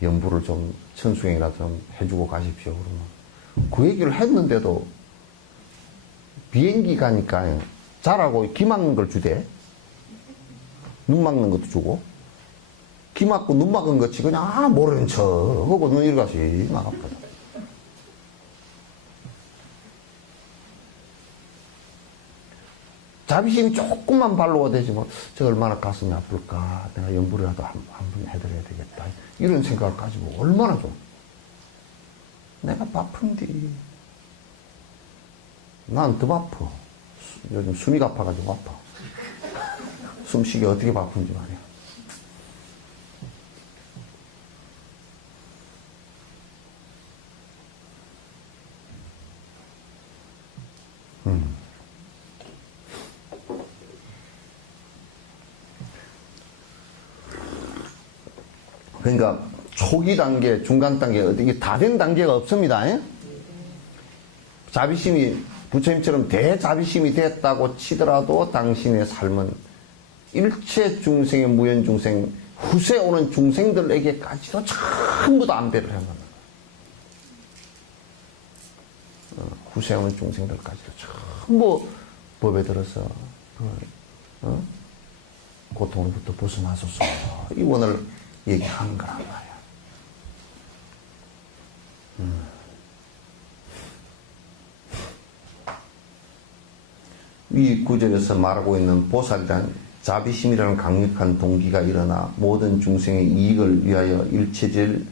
연부를 좀 천수행이라도 좀 해주고 가십시오. 그러면 그 얘기를 했는데도 비행기 가니까 자라고 기 막는 걸 주대. 눈 막는 것도 주고. 기 막고 눈 막은 것이 그냥 모르는 척 하고 눈 이러가서 막았거든. 자비심이 조금만 발로가 되지 저 얼마나 가슴이 아플까. 내가 연부라도 한 번 해드려야 되겠다. 이런 생각을 가지고 얼마나 좀. 내가 바쁜디. 난 더 바빠. 요즘 숨이 가빠가지고 아파. 숨쉬기 어떻게 바쁜지 말이야. 그러니까 초기 단계, 중간 단계, 어떻게 다 된 단계가 없습니다. 자비심이 부처님처럼 대자비심이 됐다고 치더라도 당신의 삶은 일체 중생의 무연중생, 후세 오는 중생들에게까지도 전부 다 안배를 해야 합니다. 후세 오는 중생들까지도 전부 법에 들어서 고통으로부터 벗어나소서 이 원을 얘기하는 거란 말이야. 이 구절에서 말하고 있는 보살이란 자비심이라는 강력한 동기가 일어나 모든 중생의 이익을 위하여 일체질을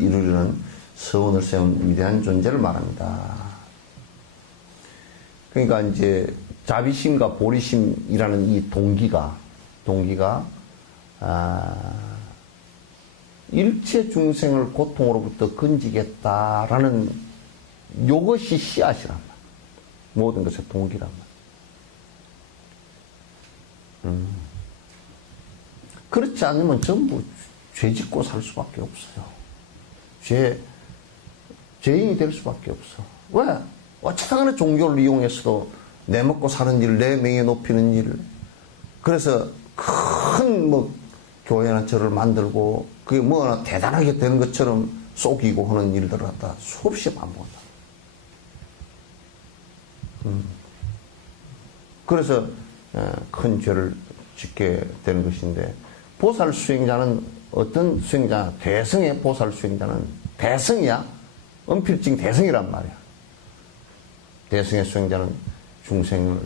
이루려는 서원을 세운 위대한 존재를 말합니다. 그러니까 이제 자비심과 보리심이라는 이 동기가 일체 중생을 고통으로부터 건지겠다라는 이것이 씨앗이란 말. 모든 것의 동기란 말. 그렇지 않으면 전부 죄 짓고 살 수밖에 없어요. 죄인이 될 수밖에 없어. 왜? 어쨌든 간에 종교를 이용해서도 내 먹고 사는 일, 내 명예 높이는 일. 그래서 큰 교회나 절을 만들고 그게 뭐나 대단하게 되는 것처럼 속이고 하는 일들을 갖다 수없이 반복한다. 그래서 큰 죄를 짓게 되는 것인데, 보살 수행자는 어떤 수행자, 대성의 보살 수행자는 대성이야. 은필증 대성이란 말이야. 대성의 수행자는 중생을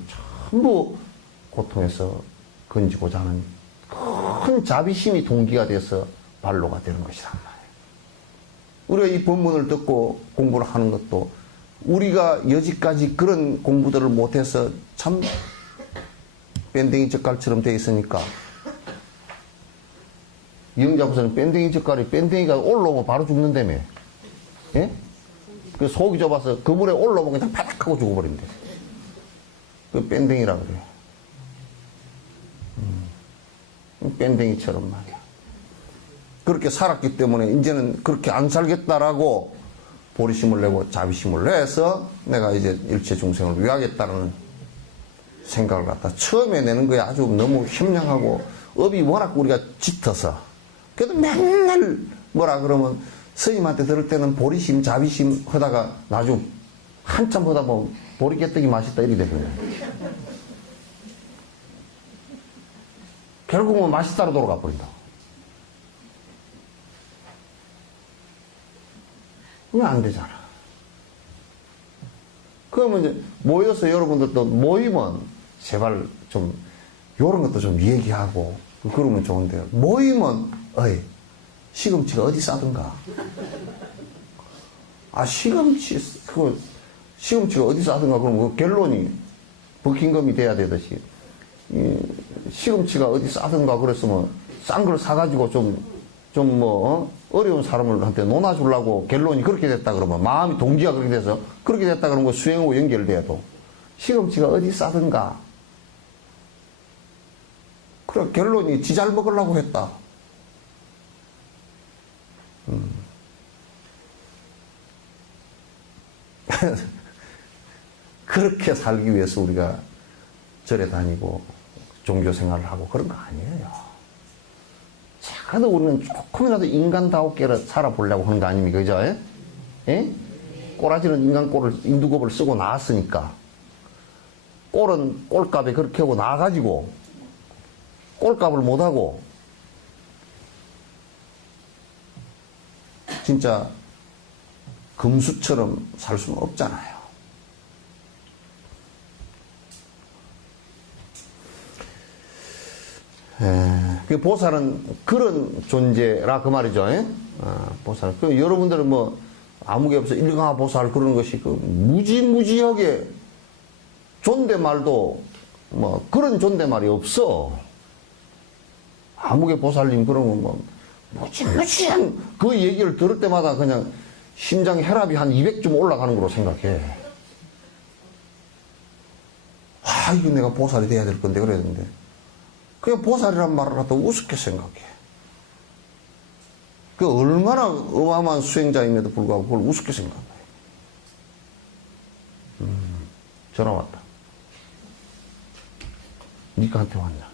전부 고통에서 건지고자 하는 큰 자비심이 동기가 돼서 발로가 되는 것이란 말이야. 우리가 이 법문을 듣고 공부를 하는 것도 우리가 여지까지 그런 공부들을 못해서 참 밴댕이 젓갈처럼 돼 있으니까, 영자부서는 밴댕이 젓갈이 밴댕이가 올라오면 바로 죽는다며. 예? 그 속이 좁아서 그 물에 올라오면 그냥 바닥 하고 죽어버린대. 그 밴댕이라 그래요. 밴댕이처럼 말이야. 그렇게 살았기 때문에 이제는 그렇게 안 살겠다라고 보리심을 내고 자비심을 내서 내가 이제 일체 중생을 위하겠다는 생각을 갖다 처음에 내는 거에 아주 너무 현명하고, 업이 워낙 우리가 짙어서. 그래도 맨날 뭐라 그러면 스님한테 들을 때는 보리심, 자비심 하다가 나중 한참 하다 보면 보리깨떡이 맛있다 이렇게 되거든요. 결국은 맛있다로 돌아가 버린다. 그건 안 되잖아. 그러면 이제 모여서 여러분들도 모이면 제발 좀 요런 것도 좀 얘기하고 그러면 좋은데, 모이면 어이 시금치가 어디 싸든가. 시금치가 어디 싸든가 그러면 그 결론이 버킹검이 돼야 되듯이, 시금치가 어디 싸든가 그랬으면 싼 걸 사가지고 어려운 사람들한테 논아주려고 결론이 그렇게 됐다 그러면, 마음이 동기가 그렇게 돼서 그렇게 됐다 그러면 수행하고 연결돼도 시금치가 어디 싸든가. 그래, 결론이 지 잘 먹으려고 했다. 그렇게 살기 위해서 우리가 절에 다니고 종교 생활을 하고 그런 거 아니에요. 작아도 우리는 조금이라도 인간다우게 살아보려고 하는 거 아닙니까? 그죠? 예? 꼬라지는 인간 꼴을, 인두겁을 쓰고 나왔으니까. 꼴은 꼴값에 그렇게 하고 나와가지고 꼴값을 못하고 진짜 금수처럼 살 수는 없잖아요. 그 보살은 그런 존재라 그 말이죠. 보살. 여러분들은 아무 게 없어 일강화 보살 그러는 것이 무지무지하게 존댓말도 그런 존댓말이 없어. 아무개 보살님 그런 건 무지무지한 그 얘기를 들을 때마다 그냥 심장 혈압이 한 200쯤 올라가는 거로 생각해. 이거 내가 보살이 돼야 될 건데 그랬는데, 그냥 보살이란 말을 갖다 우습게 생각해. 그 얼마나 어마어마한 수행자임에도 불구하고 그걸 우습게 생각해. 전화 왔다. 니가한테 왔냐?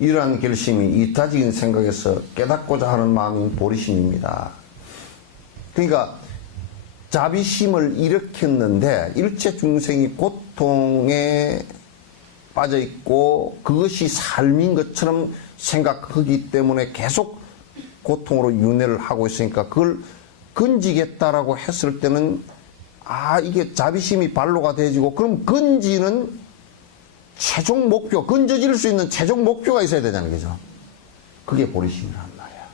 이러한 결심이 이타적인 생각에서 깨닫고자 하는 마음이 보리심입니다. 그러니까 자비심을 일으켰는데 일체 중생이 고통에 빠져 있고 그것이 삶인 것처럼 생각하기 때문에 계속 고통으로 윤회를 하고 있으니까 그걸 건지겠다라고 했을 때는 이게 자비심이 발로가 되지고, 그럼 건지는 최종 목표, 건져질 수 있는 최종 목표가 있어야 되잖아요. 그죠? 그게 보리심이란 말이야.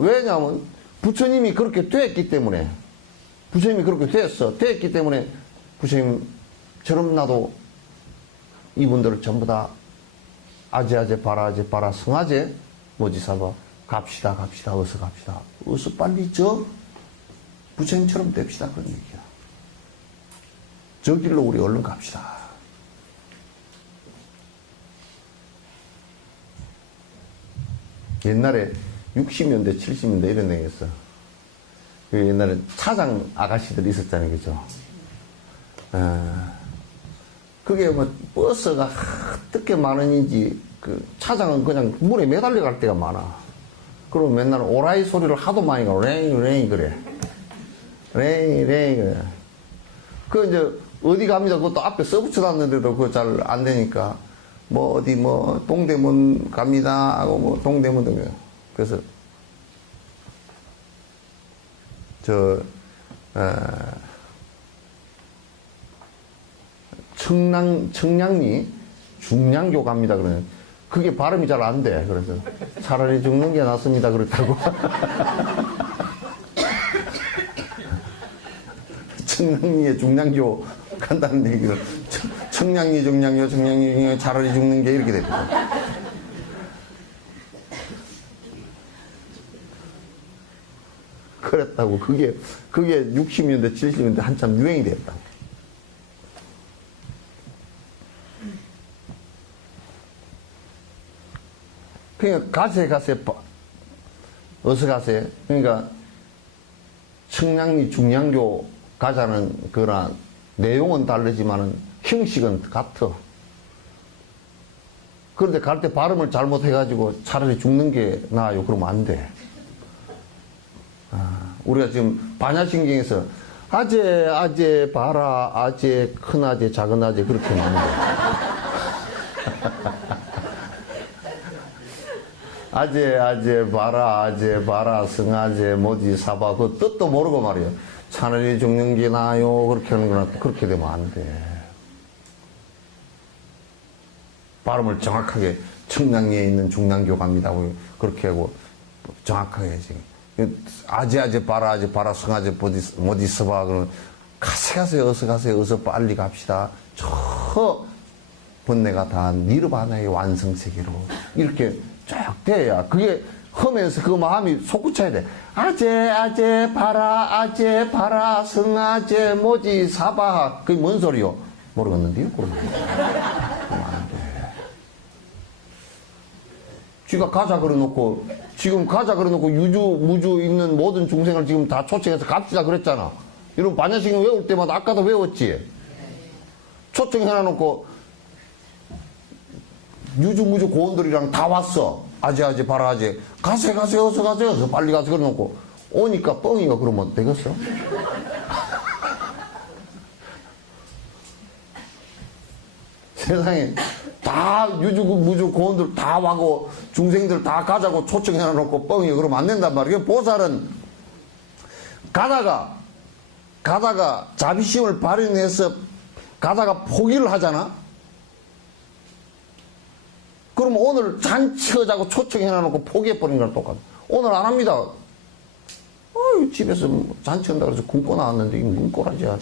왜냐하면 부처님이 그렇게 됐기 때문에, 부처님이 그렇게 됐기 때문에 부처님처럼 나도 이분들을 전부 다 아제아제 바라아제 바라 성아제 모지사바 갑시다, 갑시다, 어서 갑시다. 어서 빨리 저 부처님처럼 됩시다. 그런 얘기야. 저 길로 우리 얼른 갑시다. 옛날에 60년대, 70년대 이런 데였어. 그 옛날에 차장 아가씨들 있었잖아요. 그죠? 그게 뭐 버스가 어떻게 많은지 그 차장은 그냥 물에 매달려 갈 때가 많아. 그럼 맨날 오라이 소리를 하도 많이 가. 레인, 레인 그래. 레인, 레인 그래. 그 이제 어디 갑니다. 그것도 앞에 써붙여 놨는데도 그거 잘 안 되니까 뭐 어디 뭐 동대문 갑니다 하고 뭐 동대문 등요. 그래서 청량리 중량교 갑니다. 그러면 그게 발음이 잘 안 돼. 그래서 차라리 죽는 게 낫습니다. 그렇다고. 청량리에 중량교 간다는 얘기를 청량리 중량교 청량리 중량교 차라리 죽는 게 이렇게 됐거든. 그랬다고. 그게 60년대 70년대 한참 유행이 됐다고. 그러니까 가세 어서 가세. 그러니까 청량리 중량교 가자는 그런 내용은 다르지만은 형식은 같아. 그런데 갈 때 발음을 잘못해가지고 차라리 죽는 게 나아요. 그러면 안 돼. 우리가 지금 반야신경에서 아재 봐라 아재 큰 아재 작은 아재 그렇게 하면 안 돼. 아재 봐라 성아재 뭐지 사바 그 뜻도 모르고 말이야. 차라리 죽는 게 나아요. 그렇게 하는 거나 그렇게 되면 안 돼. 발음을 정확하게 청량리에 있는 중량교 갑니다. 그렇게 하고 정확하게 지금. 아재 봐라 성아재 뭐지 서봐 그러면 가세요 어서 가세요 어서 빨리 갑시다. 저 번뇌가 다 니르바나의 완성세계로 이렇게 쫙 돼야 그게 하면서 그 마음이 솟구쳐야 돼. 아재 봐라 성아재 뭐지 사바 그게 뭔 소리요? 모르겠는데요. 그러면 안 돼. 쥐가 가자 그래놓고 지금 가자 그래놓고 무주 있는 모든 중생을 지금 다 초청해서 갑시다 그랬잖아. 이런 반야신경 외울 때마다 아까도 외웠지. 초청해놔놓고 무주 고원들이랑 다 왔어. 아재 봐라 아재 가세요 어서 가세요 어서 빨리 가서 그래놓고 오니까 뻥이가 그러면 되겠어? 세상에 다 무주 고원들 다 와고 중생들 다 가자고 초청해놓고 뻥이 그러면 안 된단 말이에요. 보살은 가다가 자비심을 발휘해서 가다가 포기를 하잖아. 그러면 오늘 잔치하자고 초청해놓고 포기해버린 거랑 똑같아. 오늘 안 합니다. 집에서 잔치한다 그래서 굶고 나왔는데 이게 뭔 꼬라지야.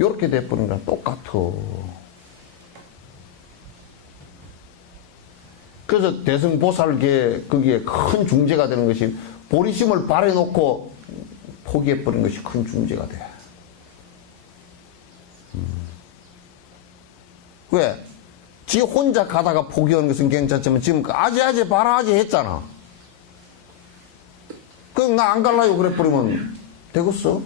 요렇게 돼버린 거랑 똑같아. 그래서 대승보살계 거기에 큰 중재가 되는 것이 보리심을 발해놓고 포기해버린 것이 큰 중재가 돼. 왜? 지 혼자 가다가 포기하는 것은 괜찮지만 지금 아재 봐라 아재 했잖아. 그럼 나 안 갈라요 그래버리면 되겠어?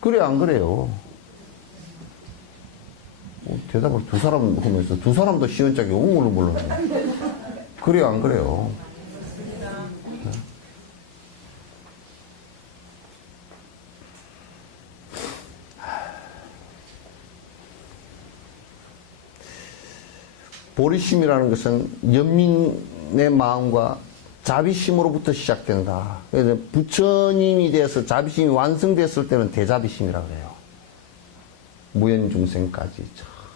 그래 안 그래요? 대답을 두 사람 하면서 두 사람도 시원짝이 웅울을 몰랐네. 그래요 안 그래요? 보리심이라는 것은 연민의 마음과 자비심으로부터 시작된다. 그래서 부처님이 돼서 자비심이 완성됐을 때는 대자비심이라고 해요. 무연중생까지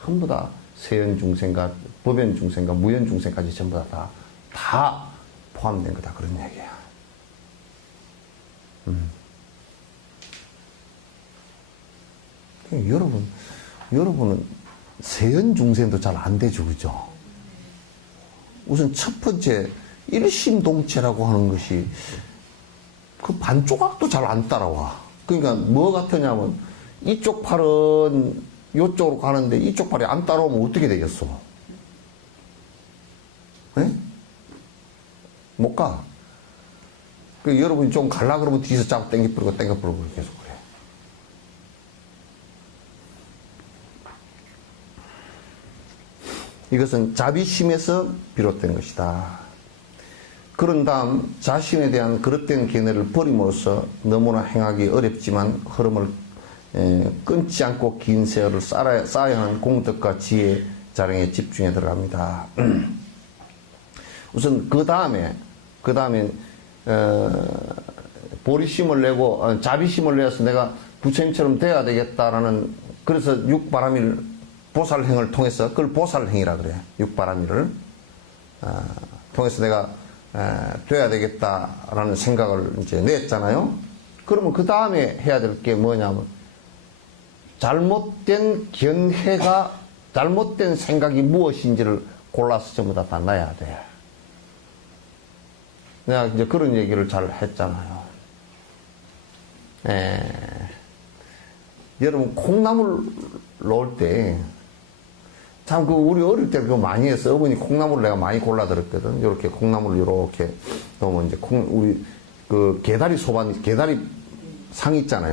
전부 다 세연중생과 법연중생과 무연중생까지 전부 다 포함된 거다. 그런 얘기야. 여러분은 세연 중생도 잘 안 되죠, 그죠? 우선 첫 번째, 일심동체라고 하는 것이 그 반조각도 잘 안 따라와. 그러니까 뭐 같으냐면 이쪽 팔은 이쪽으로 가는데 이쪽 팔이 안 따라오면 어떻게 되겠어? 네? 못 가. 그 여러분이 좀 갈라 그러면 뒤에서 잡고 땡겨버리고 계속 그래. 이것은 자비심에서 비롯된 것이다. 그런 다음 자신에 대한 그릇된 견해를 버림으로써 너무나 행하기 어렵지만 흐름을 끊지 않고 긴 세월을 쌓아야 하는 공덕과 지혜 자랑에 집중해 들어갑니다. 우선 그 다음에 보리심을 내고 자비심을 내서 내가 부처님처럼 돼야 되겠다라는, 그래서 육바라밀 보살행을 통해서, 그걸 보살행이라 그래. 육바라밀을 통해서 내가 돼야 되겠다라는 생각을 이제 냈잖아요. 그러면 그 다음에 해야 될 게 뭐냐면 잘못된 견해가, 잘못된 생각이 무엇인지를 골라서 전부 다 놔야 돼. 내가 이제 그런 얘기를 잘 했잖아요. 여러분, 콩나물 놓을 때, 참, 우리 어릴 때 그거 많이 했어. 어머니 콩나물을 내가 많이 골라들었거든. 이렇게 콩나물을 이렇게 놓으면 이제 우리, 개다리 소반, 개다리 상 있잖아요.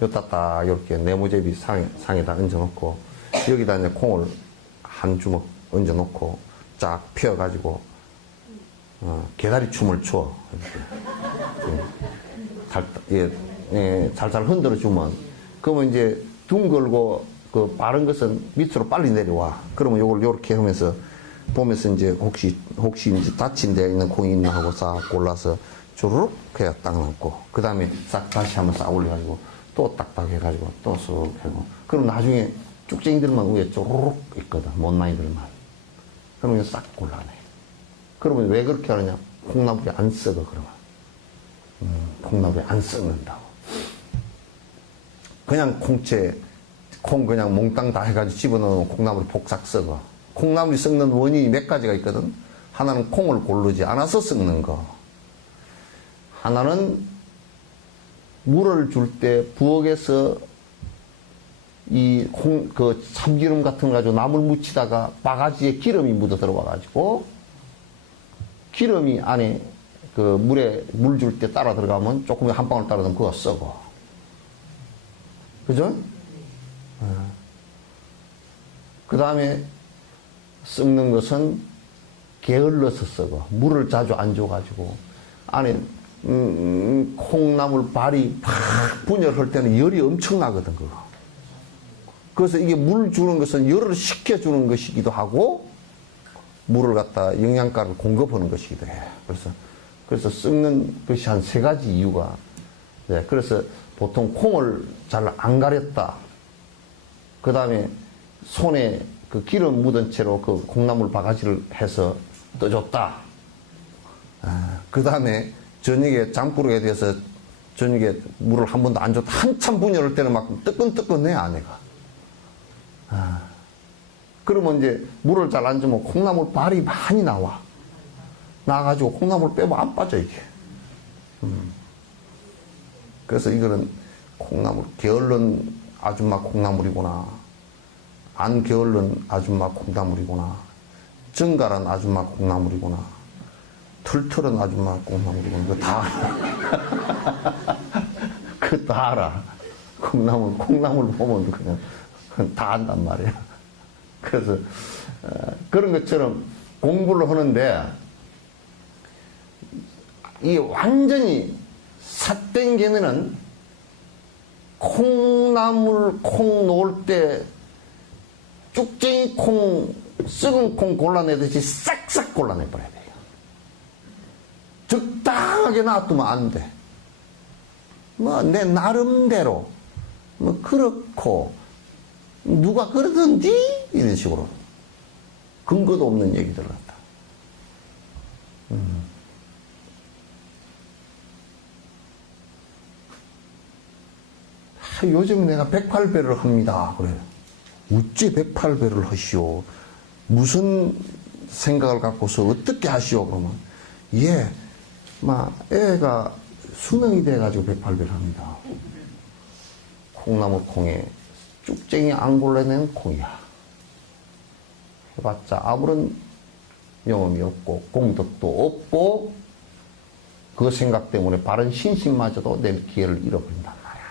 여기다 딱 이렇게 네모제비 상에다 얹어놓고, 여기다 이제 콩을 한 주먹 얹어놓고, 쫙 펴가지고, 개다리 춤을 춰. 살살 흔들어 주면, 그러면 이제 둥글고, 빠른 것은 밑으로 빨리 내려와. 그러면 요걸 요렇게 하면서, 보면서 이제 혹시 이제 다친 데 있는 콩이 있나 하고 싹 골라서, 주르륵 그냥 딱 넣고, 그 다음에 싹 다시 한번 싹 올려가지고, 또 딱딱 해가지고, 또 쑥 하고. 그럼 나중에 쭉쟁이들만 위에 쪼르륵 있거든. 못나이들만. 그러면 싹 골라내. 그러면 왜 그렇게 하느냐? 콩나물이 안 썩어, 그러면. 콩나물이 안 썩는다고. 그냥 콩 그냥 몽땅 다 해가지고 집어넣으면 콩나물이 폭삭 썩어. 콩나물이 썩는 원인이 몇 가지가 있거든. 하나는 콩을 고르지 않아서 썩는 거. 하나는 물을 줄 때 부엌에서 참기름 같은 거 가지고 나물 묻히다가 바가지에 기름이 묻어 들어와가지고 기름이 안에 물에 물 줄 때 따라 들어가면 조금 한 방울 따라 들어가면 그거 썩어. 그죠? 그 다음에 썩는 것은 게을러서 썩어. 물을 자주 안 줘가지고 안에 콩나물 발이 팍 분열할 때는 열이 엄청나거든, 그거. 그래서 이게 물 주는 것은 열을 식혀주는 것이기도 하고 물을 갖다 영양가를 공급하는 것이기도 해. 그래서 썩는 것이 한 3가지 이유가. 네, 그래서 보통 콩을 잘 안 가렸다. 그 다음에 손에 기름 묻은 채로 콩나물 바가지를 해서 떠줬다. 그 다음에 저녁에 잠꾸러기에 대해서 저녁에 물을 한 번도 안 줬다. 한참 분열할 때는 막 뜨끈뜨끈해, 아내가. 그러면 이제 물을 잘 안 주면 콩나물 발이 많이 나와가지고 콩나물 빼면 안 빠져, 이게. 그래서 이거는 콩나물, 게을른 아줌마 콩나물이구나. 안 게을른 아줌마 콩나물이구나. 정갈한 아줌마 콩나물이구나. 털털한 아줌마 콩나물이구나. 그거 다 알아. 그거 다 알아. 콩나물 보면 그냥 다 안단 말이야. 그래서 그런 것처럼 공부를 하는데 이 완전히 삿된 견해는 콩 놓을 때 쭉쟁이 콩, 썩은 콩 골라내듯이 싹싹 골라내버려야 돼요. 적당하게 놔두면 안 돼. 내 나름대로 그렇고 누가 그러던지 이런 식으로 근거도 없는 얘기들 같다. 요즘 내가 108배를 합니다. 그래요. 어찌 108배를 하시오? 무슨 생각을 갖고서 어떻게 하시오? 그러면, 예, 애가 수능이 돼가지고 108배를 합니다. 콩나물 콩에 쭉쟁이 안 골라낸 콩이야. 해봤자 아무런 영험이 없고, 공덕도 없고, 그 생각 때문에 바른 신심마저도 낼 기회를 잃어버린단 말이야.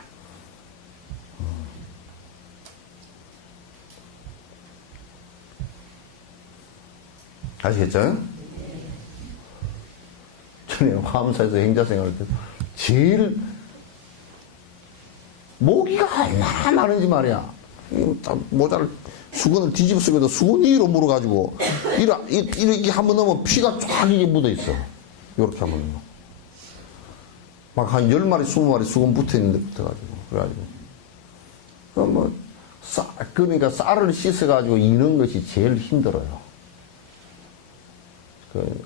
아시겠죠? 전에 화엄사에서 행자생활할 때 제일 모기가 얼마나 많은지 말이야. 모자를 수건을 뒤집어 쓰고도 수건 위로 물어가지고 이렇게 한번 넣으면 피가 쫙 이게 묻어있어. 이렇게 하면 막 한 10마리 20마리 수건 붙어있는데 붙어가지고 그래가지고 그러니까 쌀을 씻어가지고 이는 것이 제일 힘들어요.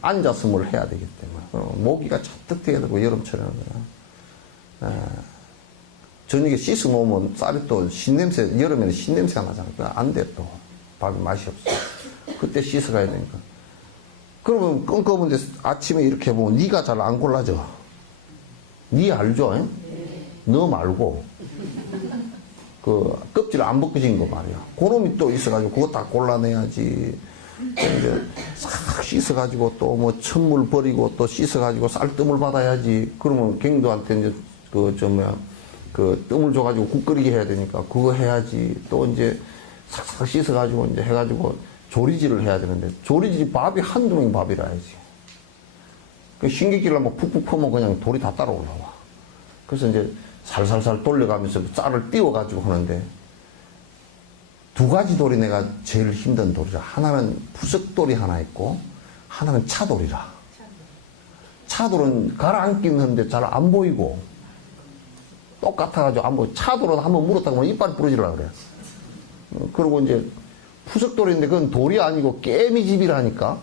앉아서 뭘 해야 되기 때문에 모기가 잔뜩 되게 되고 여름철에는 그냥 저녁에 씻어 놓으면 쌀이 또 신냄새, 여름에는 신냄새가 나잖아요. 안 돼, 또. 밥이 맛이 없어. 그때 씻어 가야 되니까. 그러면 껌껌한데 아침에 이렇게 해보면 니가 잘 안 골라져. 니 알죠? 네. 너 말고. 그 껍질 안 벗겨진 거 말이야. 그놈이 또 있어가지고 그거 다 골라내야지. 이제 싹 씻어가지고 또 뭐 천물 버리고 또 씻어가지고 쌀뜨물 받아야지. 그러면 갱도한테 이제 그 뜸을 줘가지고 국 끓이게 해야 되니까 그거 해야지. 또 이제 싹싹 씻어가지고 이제 해가지고 조리질을 해야 되는데 조리질이 밥이 한두 명 밥이라 해야지. 그 신기기를 막 푹푹 퍼면 그냥 돌이 다 따라 올라와. 그래서 이제 살살살 돌려가면서 쌀을 띄워가지고 하는데 두 가지 돌이 내가 제일 힘든 돌이라. 하나는 부석돌이 하나 있고 하나는 차돌이라. 차돌은 가라앉긴 하는데 잘 안 보이고 똑같아가지고 안 보여. 차돌은 한번 물었다고 하면 이빨 부러지려고 그래. 그리고 이제 푸석돌인데 그건 돌이 아니고 개미집이라니까.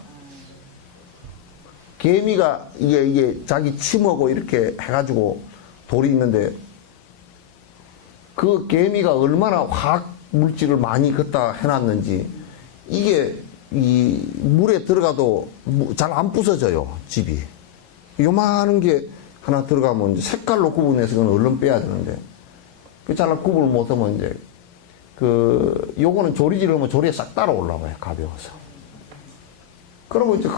개미가 이게 자기 침하고 이렇게 해가지고 돌이 있는데 그 개미가 얼마나 화학 물질을 많이 걷다 해놨는지 이게 이 물에 들어가도 잘 안 부서져요, 집이. 요만한 게 하나 들어가면 이제 색깔로 구분해서 그건 얼른 빼야 되는데 그 잘 구분을 못하면 이제 요거는 조리질 하면 조리에 싹 따라 올라와요, 가벼워서. 그러고 이제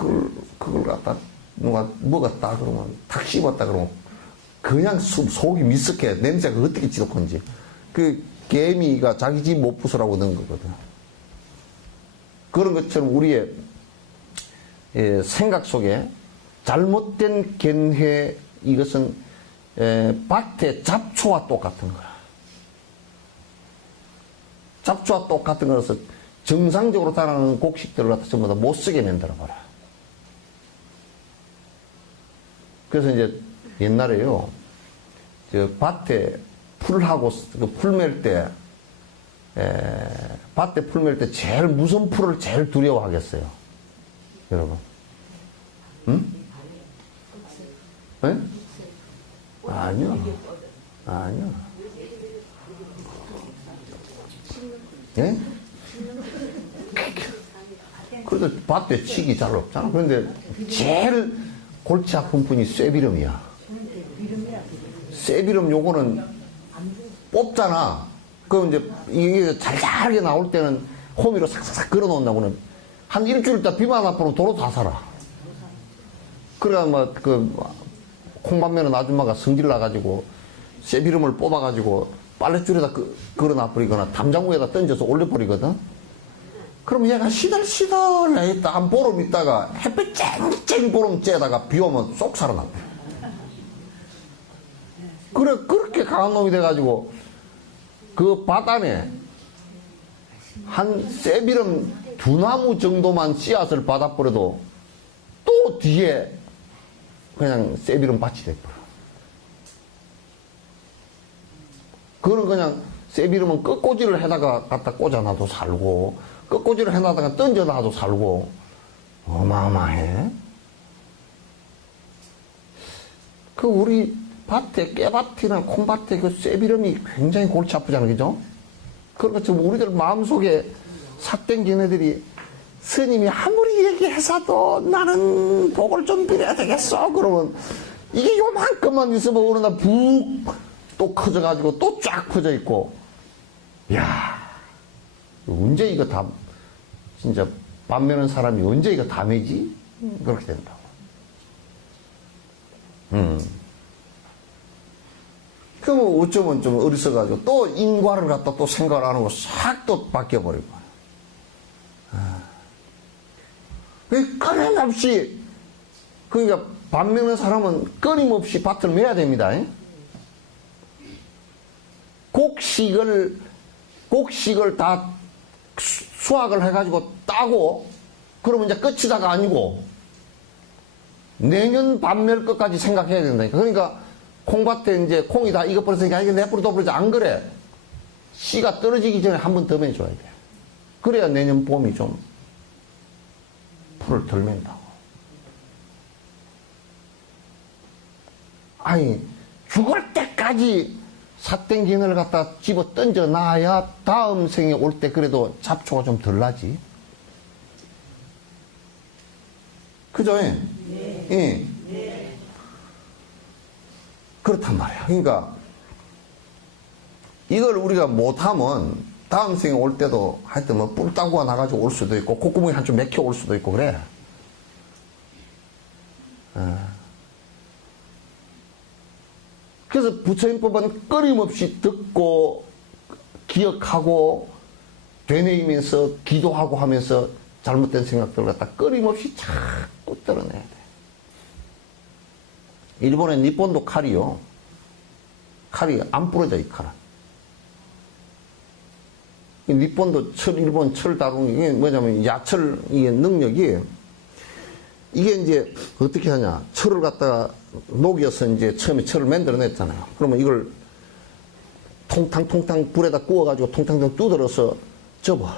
그걸 갖다 누가 먹었다 그러면 탁 씹었다 그러면 그냥 속이 미쓱해. 냄새가 어떻게 지독한지. 그 개미가 자기 집 못 부수라고 넣은 거거든. 그런 것처럼 우리의 생각 속에 잘못된 견해, 이것은 밭의 잡초와 똑같은 거야. 잡초와 똑같은 거라서 정상적으로 자라는 곡식들을 갖다 전부 다 못 쓰게 만들어 버려. 그래서 이제 옛날에요, 밭에 풀하고 풀 맬 때, 밭에 풀 맬 때 제일 무슨 풀을 제일 두려워하겠어요, 여러분? 응? 네? 아니요. 아니요. 예? 그래도 밭에 치기 잘 없잖아. 그런데 제일 골치 아픈 분이 쇠비름이야. 쇠비름 요거는 뽑잖아. 그럼 이제 이게 잘잘하게 나올 때는 호미로 싹싹싹 걸어 놓는다고는 한 일주일 있다 비만 앞으로 도로 다 살아. 그래야 콩밥 매는 아줌마가 성질 나가지고 쇠비름을 뽑아가지고 빨랫줄에다 걸어 놔버리거나 담장구에다 던져서 올려버리거든. 그럼 얘가 시들시들 있다 한 보름 있다가 햇빛 쨍쨍 보름 쬐다가 비 오면 쏙 살아났대. 그래, 그렇게 강한 놈이 돼가지고 그 밭 안에 한 쇠비름 2나무 정도만 씨앗을 받아버려도 또 뒤에 그냥 쇠비름 밭이 돼버려. 그거는 그냥 쇠비름은 끝꽂이를 해다가 갖다 꽂아놔도 살고 끝꽂이를 해놔다가 던져놔도 살고 어마어마해. 그 우리 밭에 깨밭이나 콩밭에 그 쇠비름이 굉장히 골치 아프잖아, 그죠? 그런 것처럼 우리들 마음속에 삭된 걔네들이 스님이 아무리 얘기해서도 나는 복을 좀 빌어야 되겠어. 그러면 이게 요만큼만 있으면 어느 날 북 또 커져가지고 또 쫙 퍼져 있고, 야, 언제 이거 다, 진짜 밥 매는 사람이 언제 이거 다 매지? 그렇게 된다고. 그러면 어쩌면 좀 어리석어가지고 또 인과를 갖다 또 생각을 안 하고 싹 또 바뀌어버리고. 끊임없이, 그러니까 밥 매는 사람은 끊임없이 밭을 매야 됩니다. 곡식을 다 수확을 해가지고 따고, 그러면 이제 끝이다가 아니고, 내년 밥 멜 것까지 생각해야 된다니까. 그러니까, 콩밭에 이제 콩이 다 익어버렸으니까, 이게 내버려 둬버리지. 안 그래. 씨가 떨어지기 전에 한 번 더 매줘야 돼. 그래야 내년 봄이 좀 풀을 덜 맨다고. 아니, 죽을 때까지 삿된 기능을 갖다 집어 던져 놔야 다음 생에 올 때 그래도 잡초가 좀 덜 나지. 그죠? 네. 예. 네. 그렇단 말이야. 그러니까 이걸 우리가 못하면 다음 생에 올 때도 하여튼 뭐 뿔따구가 나가지고 올 수도 있고 콧구멍이 한쪽 맥혀 올 수도 있고 그래. 그래서 부처님법은 끊임없이 듣고 기억하고 되뇌이면서 기도하고 하면서 잘못된 생각들을 갖다 끊임없이 자꾸 떨어내야 돼. 일본의 니폰도 칼이요. 칼이 안 부러져, 이 칼은. 니폰도 일본 철 다루는 게 뭐냐면 야철, 이게 능력이 이게 이제 어떻게 하냐. 철을 갖다가 녹여서 이제 처음에 철을 만들어냈잖아요. 그러면 이걸 통탕통탕 불에다 구워가지고 통탕통 두드려서 접어.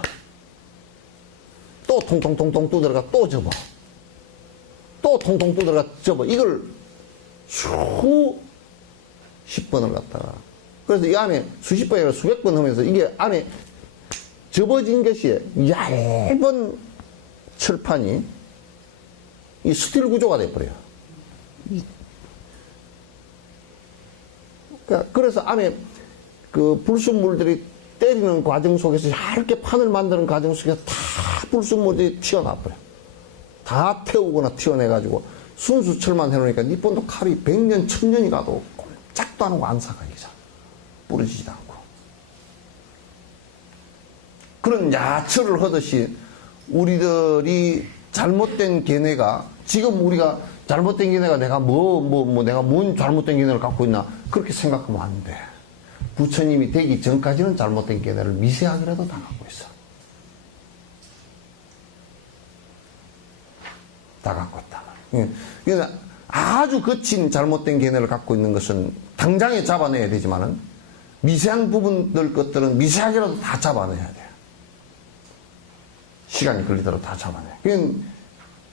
또 통통통통 두드려가 또 접어. 또 통통 두드려가 접어. 이걸 수십 번을 갖다가. 그래서 이 안에 수십 번이 아니라 수백 번 하면서 이게 안에 접어진 것이 얇은 철판이 이 스틸 구조가 돼버려요. 그래서 안에 그 불순물들이 때리는 과정 속에서 얇게 판을 만드는 과정 속에서 다 불순물들이 튀어나와버려요. 다 태우거나 튀어내가지고 순수 철만 해놓으니까 니폰도 칼이 100년, 1000년이 가도 꼼짝도 안 하고 안 사가, 이게 잘. 부러지지도 않고. 그런 야철을 하듯이 우리들이 잘못된 견해가 지금 우리가 잘못된 견해가 내가 내가 뭔 잘못된 견해를 갖고 있나 그렇게 생각하면 안 돼. 부처님이 되기 전까지는 잘못된 견해를 미세하게라도 다 갖고 있어. 다 갖고 있다. 그러니까 아주 거친 잘못된 견해를 갖고 있는 것은 당장에 잡아내야 되지만은 미세한 부분들 것들은 미세하게라도 다 잡아내야 돼. 시간이 걸리더라도 다 잡아내. 그건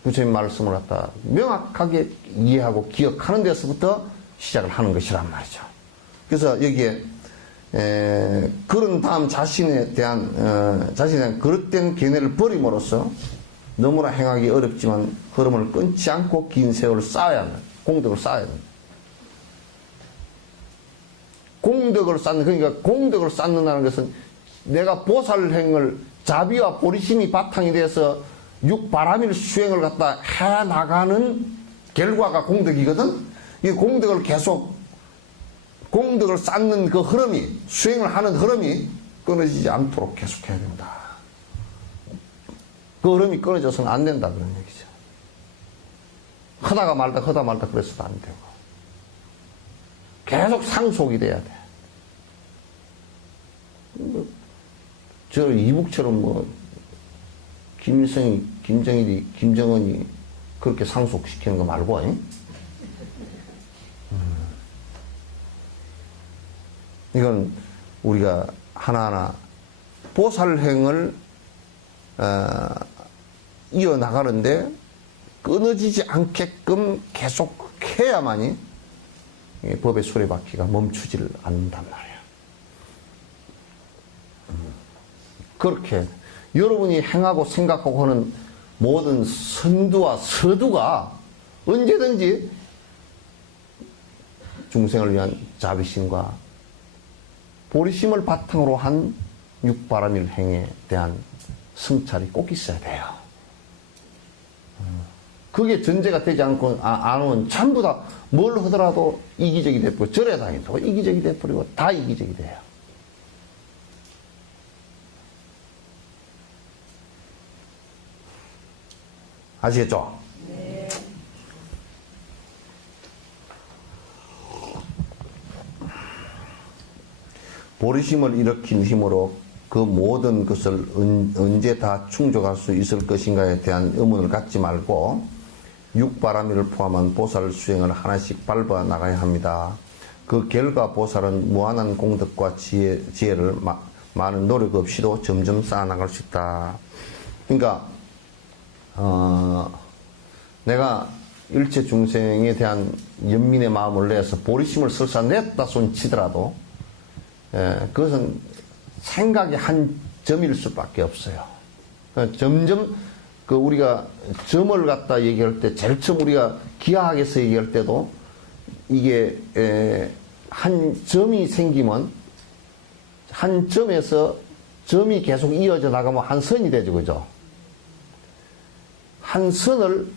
부처님 말씀을 갖다 명확하게 이해하고 기억하는 데서부터 시작을 하는 것이란 말이죠. 그래서 여기에 그런 다음 자신에 대한 그릇된 견해를 버림으로써 너무나 행하기 어렵지만 흐름을 끊지 않고 긴 세월을 쌓아야 합니다. 공덕을 쌓아야 됩니다. 공덕을 쌓는, 그러니까 공덕을 쌓는다는 것은 내가 보살행을 자비와 보리심이 바탕이 돼서 육바라밀 수행을 갖다 해 나가는 결과가 공덕이거든. 이 공덕을 계속 공덕을 쌓는 그 흐름이 수행을 하는 흐름이 끊어지지 않도록 계속해야 된다. 그 흐름이 끊어져서는 안 된다 그런 얘기죠. 하다 말다 그래서도 안 되고 계속 상속이 돼야 돼. 저 이북처럼 김일성이, 김정일이, 김정은이 그렇게 상속시키는 거 말고, 이건 우리가 하나하나 보살행을 이어나가는데 끊어지지 않게끔 계속 해야만이 법의 수레바퀴가 멈추지를 않는단 말이야. 그렇게 여러분이 행하고 생각하고 하는 모든 선두와 서두가 언제든지 중생을 위한 자비심과 보리심을 바탕으로 한 육바라밀 행에 대한 성찰이 꼭 있어야 돼요. 그게 전제가 되지 않고 안 오면 전부 다 뭘 하더라도 이기적이 돼버리고 절에 다니도 이기적이 돼버리고 다 이기적이 돼요. 아시겠죠? 네. 보리심을 일으킨 힘으로 그 모든 것을 언제 다 충족할 수 있을 것인가에 대한 의문을 갖지 말고 육바라밀을 포함한 보살 수행을 하나씩 밟아 나가야 합니다. 그 결과 보살은 무한한 공덕과 지혜를 많은 노력 없이도 점점 쌓아나갈 수 있다. 그러니까 내가 일체 중생에 대한 연민의 마음을 내서 보리심을 설사 냈다 손 치더라도 그것은 생각의 한 점일 수밖에 없어요. 그러니까 점점 우리가 점을 갖다 얘기할 때 제일 처음 우리가 기하학에서 얘기할 때도 이게 한 점이 생기면 한 점에서 점이 계속 이어져 나가면 한 선이 되죠, 그죠? 한 선을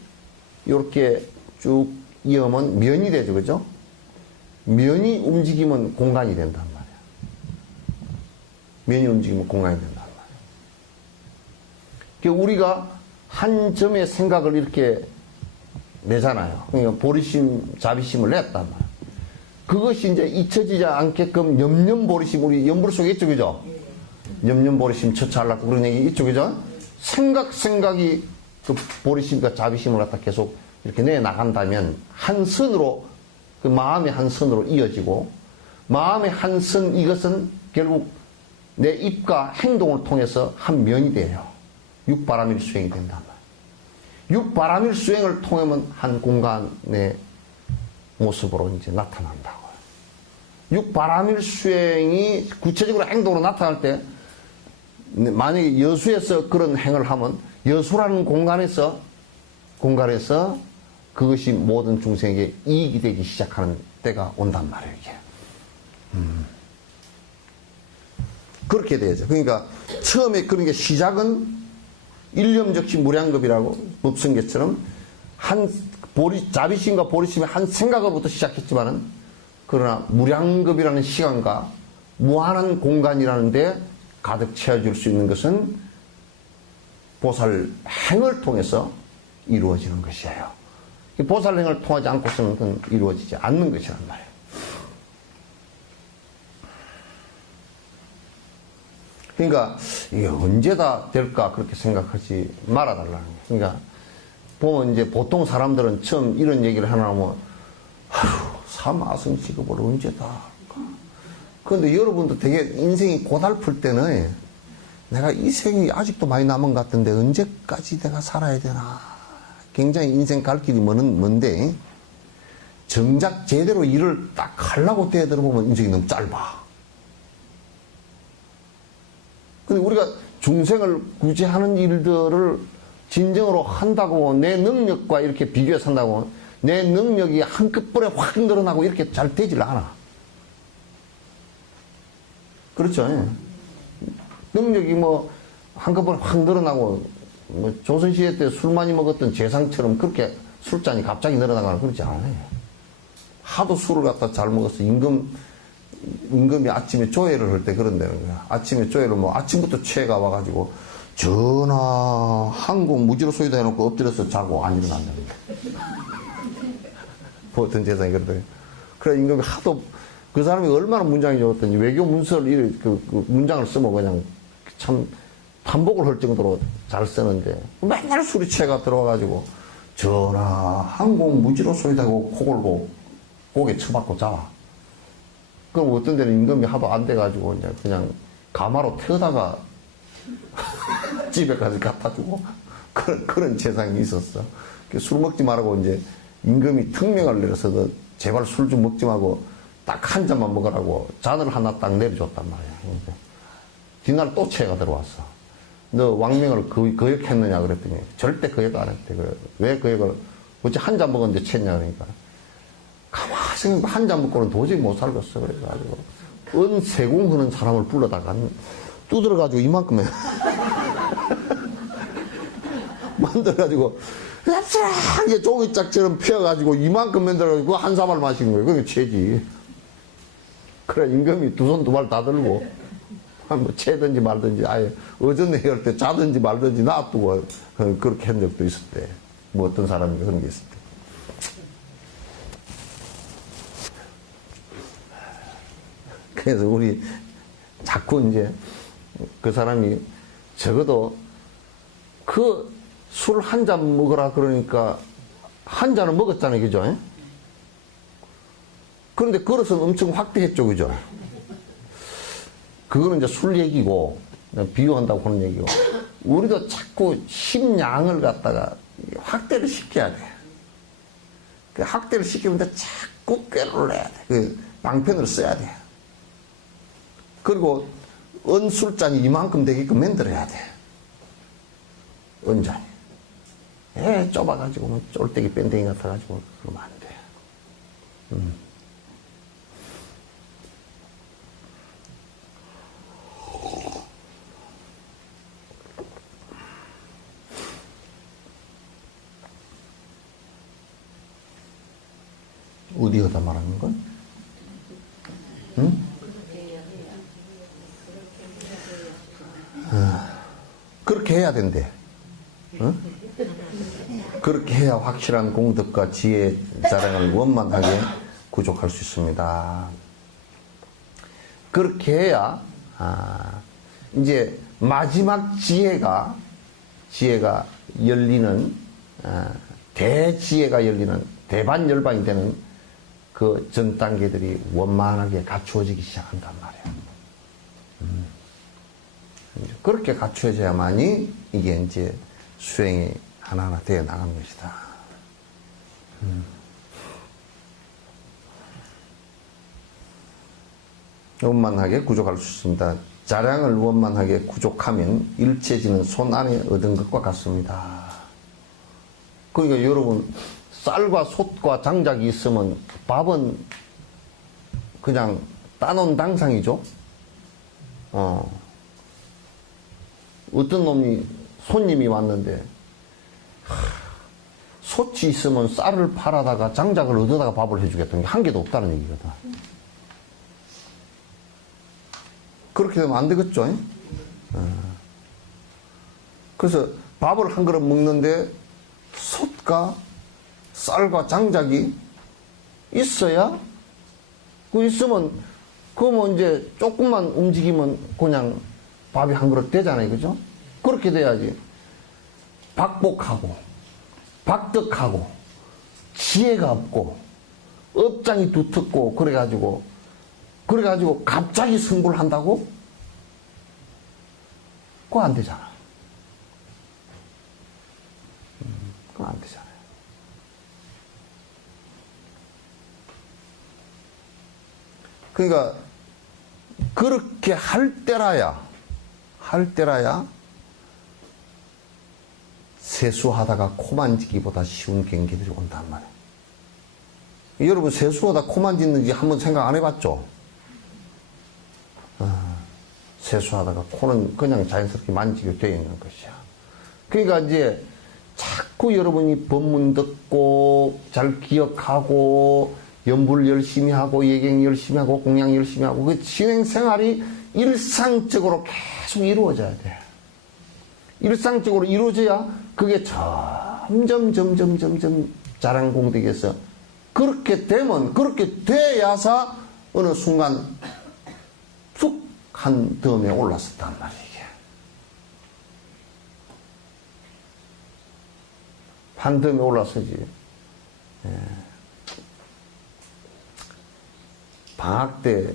이렇게 쭉 이으면 면이 되죠, 그죠? 면이 움직이면 공간이 된단 말이야. 면이 움직이면 공간이 된단 말이야. 그러니까 우리가 한 점의 생각을 이렇게 내잖아요. 그러니까 보리심, 자비심을 냈단 말이야. 그것이 이제 잊혀지지 않게끔 염념보리심, 우리 연불 속에 있죠, 그죠? 염념보리심 처찰라고 그런 얘기 있죠, 그죠? 생각이 그 보리심과 자비심을 갖다 계속 이렇게 내나간다면 한 선으로, 그 마음의 한 선으로 이어지고, 마음의 한 선, 이것은 결국 내 입과 행동을 통해서 한 면이 돼요. 육바라밀 수행이 된단 말이에요. 육바라밀 수행을 통하면 한 공간의 모습으로 이제 나타난다고요. 육바라밀 수행이 구체적으로 행동으로 나타날 때, 만약에 여수에서 그런 행을 하면 여수라는 공간에서 그것이 모든 중생에게 이익이 되기 시작하는 때가 온단 말이에요, 이게. 그렇게 되죠. 그러니까 처음에 그런 게 시작은 일념적시 무량겁이라고 법성계처럼 자비심과 보리심의 한 생각으로부터 시작했지만은 그러나 무량겁이라는 시간과 무한한 공간이라는 데 가득 채워줄 수 있는 것은 보살 행을 통해서 이루어지는 것이에요. 보살 행을 통하지 않고서는 그건 이루어지지 않는 것이란 말이에요. 그러니까 이게 언제 다 될까 그렇게 생각하지 말아달라는 거예요. 그러니까 보면 이제 보통 사람들은 처음 이런 얘기를 하나 하면 사마성 직업을 언제 다 할까? 그런데 여러분도 되게 인생이 고달플 때는 내가 이 생이 아직도 많이 남은 것 같은데 언제까지 내가 살아야 되나? 굉장히 인생 갈 길이 먼데 정작 제대로 일을 딱 하려고 뛰어들어보면 인생이 너무 짧아. 근데 우리가 중생을 굳이 하는 일들을 진정으로 한다고 내 능력과 이렇게 비교해서 한다고 내 능력이 한꺼번에 확 늘어나고 이렇게 잘 되질 않아. 그렇죠? 능력이 뭐 한꺼번에 확 늘어나고 뭐 조선시대 때 술 많이 먹었던 재상처럼 그렇게 술잔이 갑자기 늘어나거나 그렇지 않아요. 하도 술을 갖다 잘 먹어서 임금이 아침에 조회를 할 때 그런다는 거야. 아침에 조회를 뭐 아침부터 취해가 와가지고 전하 항공 무지로 소이다 해놓고 엎드려서 자고 안 일어난다는 거야. 보통 재상이 그러더니. 그래 임금이 하도 그 사람이 얼마나 문장이 좋았더니 외교 문서를 그 문장을 쓰면 그냥 참 반복을 할 정도로 잘 쓰는데 맨날 술이 취해가 들어와가지고 전하 항공 무지로 소이다 하고 코 골고 고개 쳐박고 자와. 그럼 어떤 데는 임금이 하도 안 돼가지고 이제 그냥 가마로 태우다가 집에까지 갖다 주고 그런 재상이 있었어. 술 먹지 말라고 이제 임금이 특명을 내려서 제발 술 좀 먹지 말고 딱 한 잔만 먹으라고 잔을 하나 딱 내려줬단 말이야. 뒷날 또 채가 들어왔어. 너 왕명을 거역했느냐 그랬더니 절대 거역 안 했대. 그래. 왜 거역을 어째 한 잔 먹었는데 챘냐 그러니까 가만히 생각해 한 잔 먹고는 도저히 못 살겠어. 그래가지고 은세공 하는 사람을 불러다가 두드려가지고 이만큼 해. 만들어가지고 이게 종이짝처럼 펴가지고 이만큼 만들어가지고 한 사발 마신 거예요. 그게 채지. 그래 임금이 두 손 두 발 다 들고 뭐 채든지 말든지 아예 어전에 할 때 자든지 말든지 놔두고 그렇게 한 적도 있었대. 뭐 어떤 사람이 그런 게 있을 때. 그래서 우리 자꾸 이제 그 사람이 적어도 그 술 한 잔 먹으라 그러니까 한 잔은 먹었잖아요. 그죠? 그런데 그릇은 엄청 확대했죠. 그죠? 그거는 이제 술 얘기고, 비유한다고 하는 얘기고, 우리도 자꾸 심양을 갖다가 확대를 시켜야 돼. 그 확대를 시키는데 자꾸 꾀를 내야 돼. 그 방편으로 써야 돼. 그리고 은술잔이 이만큼 되게끔 만들어야 돼. 은잔이. 좁아가지고, 뭐 쫄대기 밴댕이 같아가지고, 그러면 안 돼. 어디에다 말하는 건? 응? 그렇게 해야 된대. 응? 그렇게 해야 확실한 공덕과 지혜 자랑을 원만하게 구족할 수 있습니다. 그렇게 해야 이제 마지막 지혜가 열리는 대지혜가 열리는 대반열반이 되는 그 전 단계들이 원만하게 갖추어지기 시작한단 말이야. 그렇게 갖추어져야만이 이게 이제 수행이 하나하나 되어 나가는 것이다. 원만하게 구족할 수 있습니다. 자량을 원만하게 구족하면 일체지는 손 안에 얻은 것과 같습니다. 그러니까 여러분 쌀과 솥과 장작이 있으면 밥은 그냥 따놓은 당상이죠. 어떤 놈이 손님이 왔는데 솥이 있으면 쌀을 팔아다가 장작을 얻어다가 밥을 해주겠다는 게 한 개도 없다는 얘기거든. 그렇게 되면 안 되겠죠. 그래서 밥을 한 그릇 먹는데 솥과 쌀과 장작이 있어야, 그 있으면, 그러면 이제 조금만 움직이면 그냥 밥이 한 그릇 되잖아요. 그죠? 그렇게 돼야지. 박복하고, 박덕하고, 지혜가 없고, 업장이 두텁고, 그래가지고 갑자기 승부를 한다고? 그거 안 되잖아. 그거 안 되잖아요. 그러니까 그렇게 할 때라야 세수하다가 코 만지기보다 쉬운 경계들이 온단 말이에요. 여러분 세수하다 코 만지는지 한번 생각 안 해봤죠? 세수하다가 코는 그냥 자연스럽게 만지게 되어 있는 것이야. 그러니까 이제 자꾸 여러분이 법문 듣고 잘 기억하고 연불 열심히 하고 예경 열심히 하고 공양 열심히 하고 그 진행 생활이 일상적으로 계속 이루어져야 돼. 일상적으로 이루어져야 그게 점점 자랑공덕에서 그렇게 되면 그렇게 돼야사 어느 순간 쑥 한 덤에 올랐었단 말이야. 이게 한 덤에 올라서지. 예. 방학 때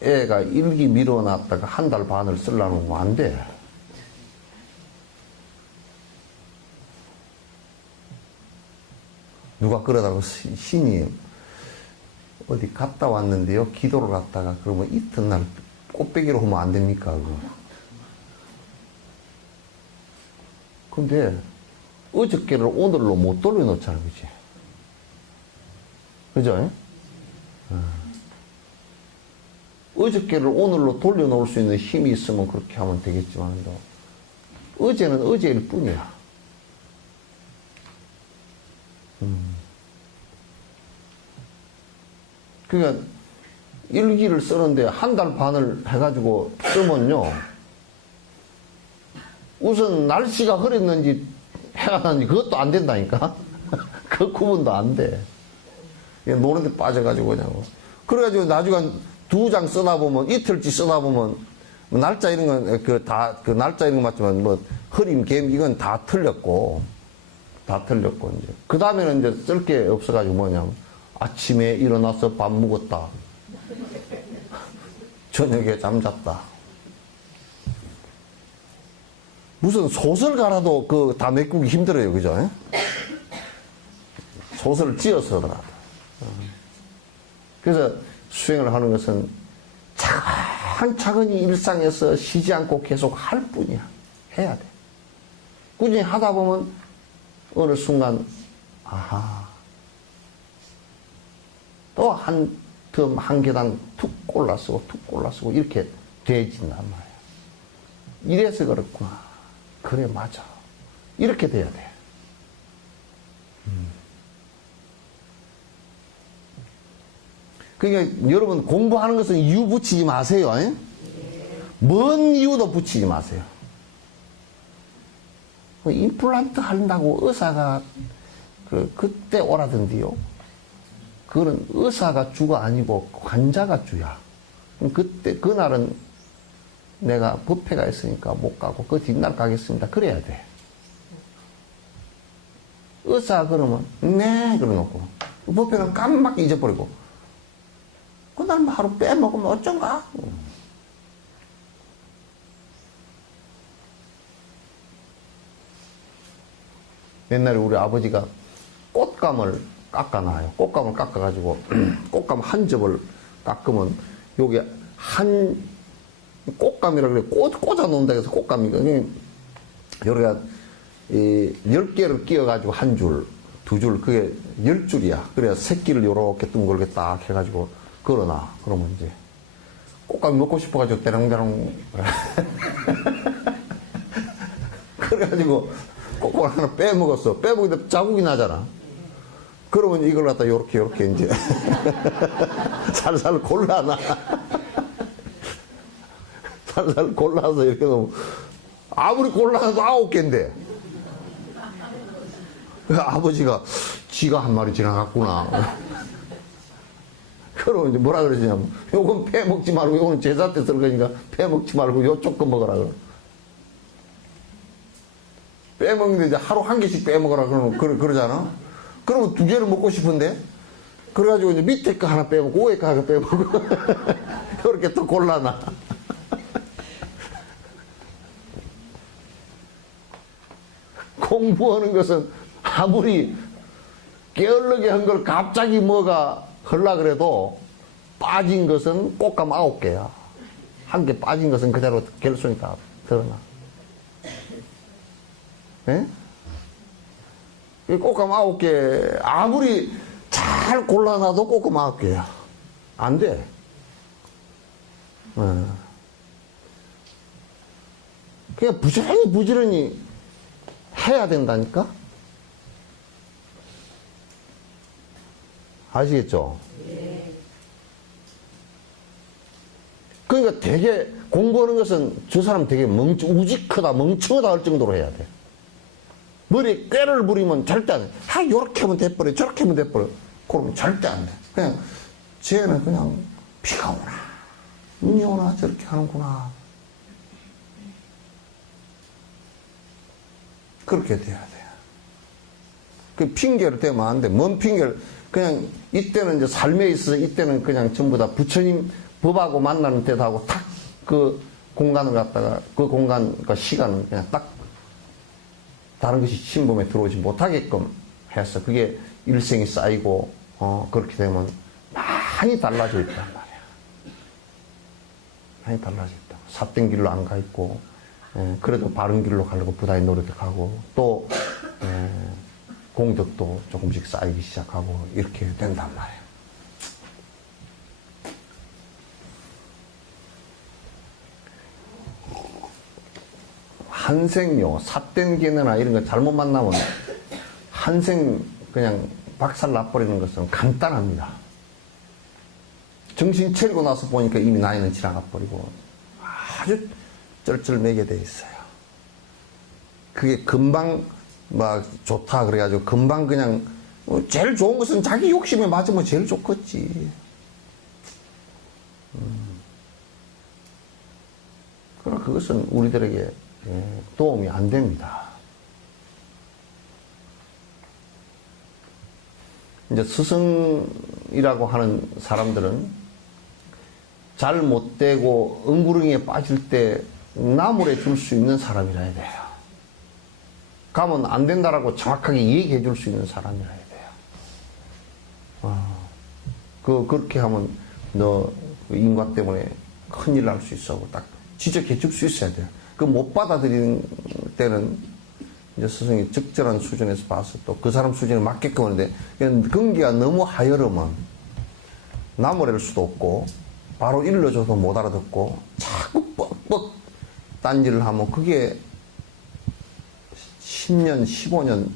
애가 일기 미뤄놨다가 한 달 반을 쓰려면 안 돼. 누가 그러다고 신이 어디 갔다 왔는데요. 기도를 갔다가 그러면 이튿날 꽃배기로 하면 안 됩니까? 그거. 근데 어저께를 오늘로 못 돌려놓잖아, 그지? 그죠? 어저께를 오늘로 돌려놓을 수 있는 힘이 있으면 그렇게 하면 되겠지만, 어제는 어제일 뿐이야. 그러니까 일기를 쓰는데 한 달 반을 해가지고 쓰면요, 우선 날씨가 흐렸는지 해가 났는지 그것도 안 된다니까. 그 구분도 안 돼. 노는데 빠져가지고 그냥. 그래가지고 나중에 2장 쓰다 보면, 이틀치 쓰다 보면, 날짜 이런 건, 그 날짜 이런 거 맞지만, 흐림, 갬, 이건 다 틀렸고, 이제. 그 다음에는 이제 쓸 게 없어가지고 뭐냐면, 아침에 일어나서 밥 먹었다. 저녁에 잠잤다. 무슨 소설가라도 다 메꾸기 힘들어요, 그죠? 소설을 지어서더라도. 그래서 수행을 하는 것은 차근차근히 일상에서 쉬지 않고 계속 할 뿐이야. 해야 돼. 꾸준히 하다 보면 어느 순간, 아하. 또 한 텀, 한 계단 툭 골라쓰고, 이렇게 돼진단 말이야. 이래서 그렇구나. 그래, 맞아. 이렇게 돼야 돼. 그러니까 여러분 공부하는 것은 이유 붙이지 마세요. 먼 이유도 붙이지 마세요. 임플란트 한다고 의사가 그때 오라던데요. 그거는 의사가 주가 아니고 환자가 주야. 그때 그날은 내가 법회가 있으니까 못 가고 그 뒷날 가겠습니다. 그래야 돼. 의사 그러면 네 그러놓고 법회는 깜빡 잊어버리고 그날 하루 빼먹으면 어쩐가? 옛날에 우리 아버지가 꽃감을 깎아놔요. 꽃감을 깎아가지고 꽃감 한 접을 깎으면 요게 한 꽃감이라 그래. 꽂아 놓는다 해서 꽃감이 여기가 10개를 끼워가지고 한 줄, 2줄, 그게 10줄이야. 그래야 새끼를 요렇게 둥글게 딱 해가지고 걸어놔. 그러면 이제 꽃감 먹고 싶어가지고 대롱대롱 그래가지고 꽃감 하나 빼먹었어. 빼먹는데 자국이 나잖아. 그러면 이걸 갖다 요렇게 이제 살살 골라놔. 살살 골라서 이렇게 놓으면 아무리 골라도 9개인데 아버지가 쥐가 한 마리 지나갔구나. 그러면 이제 뭐라 그러시냐면 요건 빼먹지 말고 요거는 제사 때 쓸 거니까 빼먹지 말고 요쪽 거 먹어라. 빼먹는데 이제 하루 한 개씩 빼먹어라 그러면 그러잖아. 그러면 2개를 먹고 싶은데 그래가지고 이제 밑에 거 하나 빼먹고 위에 거 하나 빼먹고 그렇게 또 골라놔. 공부하는 것은 아무리 게을르게 한 걸 갑자기 뭐가 하려 그래도 빠진 것은 꽃감 9개야. 한 개 빠진 것은 그대로 결손이 다 드러나. 예? 꽃감 9개 아무리 잘 골라놔도 꽃감 9개야. 안 돼. 그냥 부지런히 해야 된다니까? 아시겠죠? 그러니까 되게 공부하는 것은 저 사람 되게 우직하다, 멍청하다 할 정도로 해야 돼. 머리에 꾀를 부리면 절대 안 돼. 요렇게 하면 돼버려, 저렇게 하면 돼버려. 그러면 절대 안 돼. 그냥, 쟤는 그냥 비가 오나, 눈이 오나, 저렇게 하는구나. 그렇게 돼야 돼. 그 핑계를 대면 안 돼. 뭔 핑계를, 그냥 이때는 이제 삶에 있어서 이때는 그냥 전부 다 부처님 법하고 만나는 때도 하고 탁 그 공간을 갖다가 그 공간과 시간은 그냥 딱 다른 것이 신범에 들어오지 못하게끔 해서 그게 일생이 쌓이고 그렇게 되면 많이 달라져 있단 말이야. 많이 달라져 있다. 삿된 길로 안 가 있고 그래도 바른 길로 가려고 부단히 노력하고 또 공덕도 조금씩 쌓이기 시작하고 이렇게 된단 말이에요. 한생요, 삿된 개나 이런 거 잘못 만나면 한생 그냥 박살 나버리는 것은 간단합니다. 정신 차리고 나서 보니까 이미 나이는 지나가 버리고 아주 쩔쩔매게 돼 있어요. 그게 금방 막 좋다 그래가지고 금방 그냥 제일 좋은 것은 자기 욕심에 맞으면 제일 좋겠지. 그러나 그것은 우리들에게 도움이 안 됩니다. 이제 스승이라고 하는 사람들은 잘 못되고 엉구렁이에 빠질 때 나무래 줄 수 있는 사람이라야 돼요. 가면 안 된다라고 정확하게 얘기해 줄 수 있는 사람이라야 돼요. 그렇게 하면 너 인과 때문에 큰일 날 수 있어. 딱 지적해 줄 수 있어야 돼요. 그 못 받아들이는 때는 이제 스승이 적절한 수준에서 봐서 또 그 사람 수준에 맞게끔 하는데 근기가 너무 하여르면 나무랄 수도 없고 바로 일러줘도 못 알아듣고 자꾸 뻑뻑 딴지를 하면 그게 10년, 15년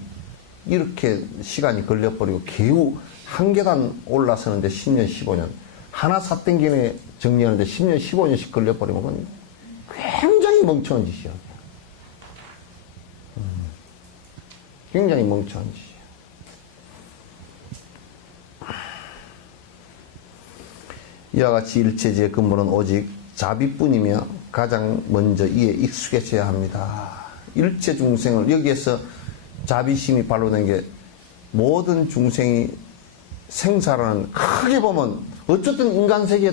이렇게 시간이 걸려버리고 겨우 한 계단 올라서는데 10년, 15년 하나 삿땡기네 정리하는데 10년, 15년씩 걸려버리면 그건 굉장히 멍청한 짓이야. 굉장히 멍청한 짓이야. 이와 같이 일체지의 근본은 오직 자비뿐이며 가장 먼저 이에 익숙해져야 합니다. 일체 중생을 여기에서 자비심이 발로된 게 모든 중생이 생사라는 크게 보면 어쨌든 인간 세계에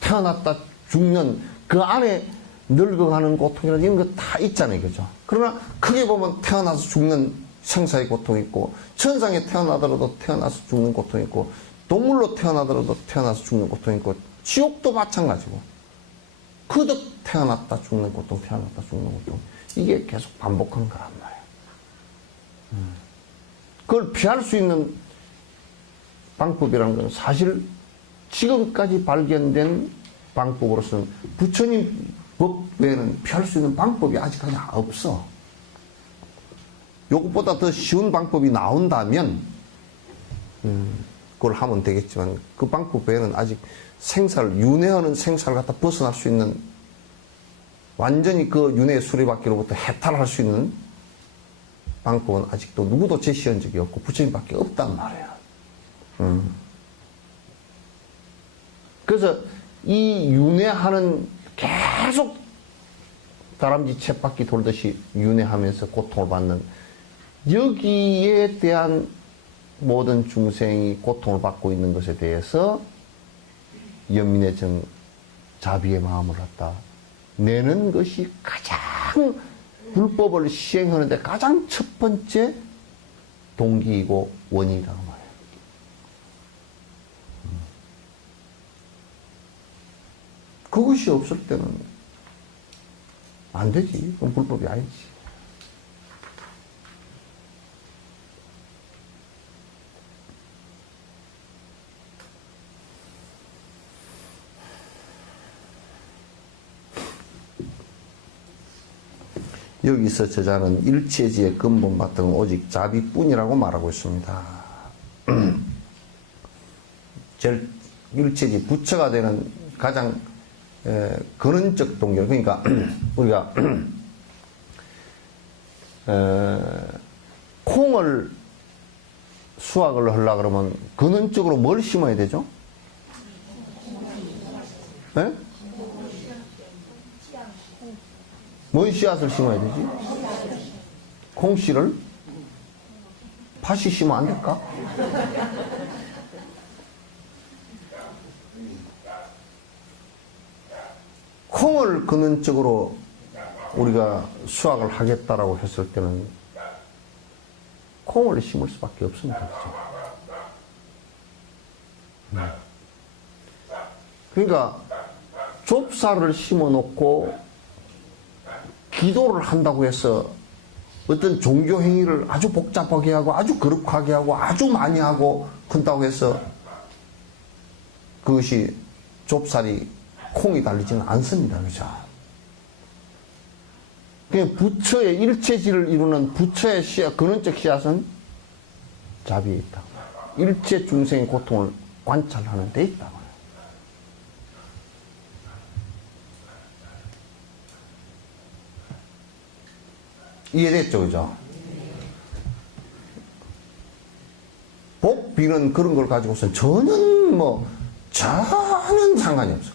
태어났다 죽는 그 안에 늙어가는 고통이나 이런 거 다 있잖아요. 그죠? 그러나 크게 보면 태어나서 죽는 생사의 고통이 있고 천상에 태어나더라도 태어나서 죽는 고통이 있고 동물로 태어나더라도 태어나서 죽는 고통이 있고 지옥도 마찬가지고 그득 태어났다 죽는 고통 태어났다 죽는 고통 이게 계속 반복하는 거란 말이에요. 그걸 피할 수 있는 방법이라는 건 사실 지금까지 발견된 방법으로서는 부처님 법 외에는 피할 수 있는 방법이 아직까지 없어. 이것보다 더 쉬운 방법이 나온다면 그걸 하면 되겠지만 그 방법 외에는 아직 생사를 윤회하는 생사를 갖다 벗어날 수 있는 완전히 그 윤회의 수레바퀴로부터 해탈할 수 있는 방법은 아직도 누구도 제시한 적이 없고 부처님밖에 없단 말이야. 그래서 이 윤회하는 계속 다람쥐 쳇바퀴 돌듯이 윤회하면서 고통을 받는 여기에 대한 모든 중생이 고통을 받고 있는 것에 대해서 연민의 정 자비의 마음을 갖다 내는 것이 가장 불법을 시행하는데 가장 첫 번째 동기이고 원인이라고 말해요. 그것이 없을 때는 안 되지. 그건 불법이 아니지. 여기서 저자는 일체지의 근본 바탕은 오직 자비뿐이라고 말하고 있습니다. 제일 일체지 부처가 되는 가장 근원적 동기, 그러니까 우리가 콩을 수확을 하려고 그러면 근원적으로 뭘 심어야 되죠? 네? 뭔 씨앗을 심어야 되지? 콩씨를? 팥이 심으면 안 될까? 콩을 근원적으로 우리가 수확을 하겠다라고 했을 때는 콩을 심을 수밖에 없습니다. 그렇죠? 그러니까 좁쌀을 심어 놓고 기도를 한다고 해서 어떤 종교 행위를 아주 복잡하게 하고 아주 거룩하게 하고 아주 많이 하고 큰다고 해서 그것이 좁쌀이 콩이 달리지는 않습니다. 그죠? 부처의 일체지를 이루는 부처의 씨앗, 근원적 씨앗은 자비에 있다. 일체 중생의 고통을 관찰하는 데 있다. 이해됐죠? 그죠? 복, 비는 그런 걸 가지고서 전혀 상관이 없어.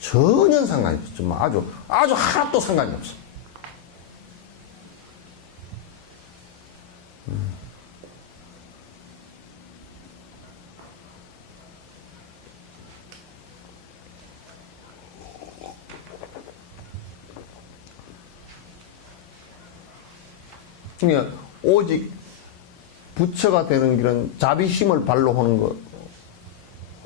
전혀 상관이 없어. 아주 하나도 상관이 없어. 그러니까 오직 부처가 되는 길은 자비심을 발로 하는 것,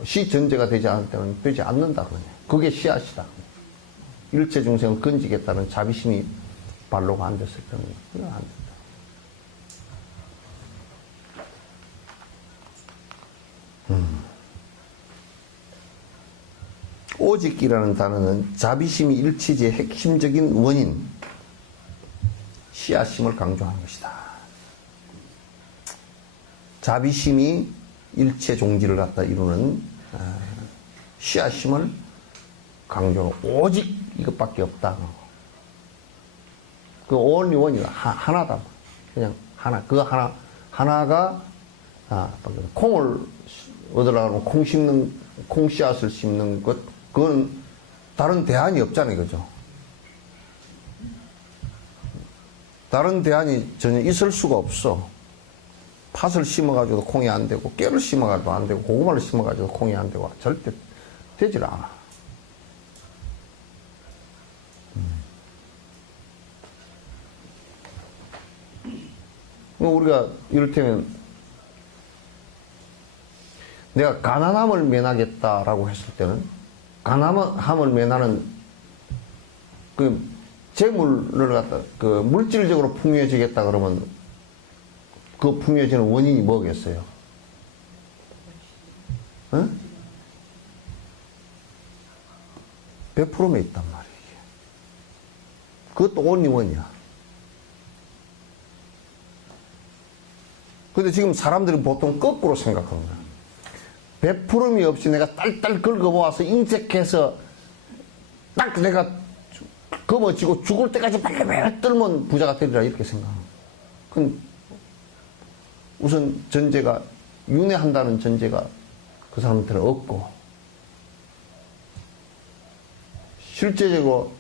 시 전제가 되지 않을 때는 되지 않는다. 그게 씨앗이다. 일체 중생을 건지겠다는 자비심이 발로가 안 됐을 때는 그건 안 된다. 오직이라는 단어는 자비심이 일체지의 핵심적인 원인, 씨앗심을 강조하는 것이다. 자비심이 일체 종지를 갖다 이루는 씨앗심을 강조하는 오직 이것밖에 없다. 그 only one이다. 하나다. 그냥 하나. 그 하나가 콩을 얻으려고 콩 씨앗을 심는 것, 그건 다른 대안이 없잖아요. 그죠? 다른 대안이 전혀 있을 수가 없어. 팥을 심어가지고도 콩이 안 되고, 깨를 심어가지고도 안 되고, 고구마를 심어가지고도 콩이 안 되고, 절대 되질 않아. 우리가 이를테면, 내가 가난함을 면하겠다라고 했을 때는, 가난함을 면하는 재물을 갖다 물질적으로 풍요해지겠다 그러면 그 풍요해지는 원인이 뭐겠어요? 응? 베풀음에 있단 말이에요. 그것도 only one이야. 근데 지금 사람들이 보통 거꾸로 생각하는 거야. 베풀음이 없이 내가 딸딸 긁어모아서 인색해서 딱 내가 검어지고 죽을 때까지 빨리 떨면 부자가 되리라 이렇게 생각합니다. 그건 우선 전제가 윤회한다는 전제가 그 사람한테는 없고 실제적으로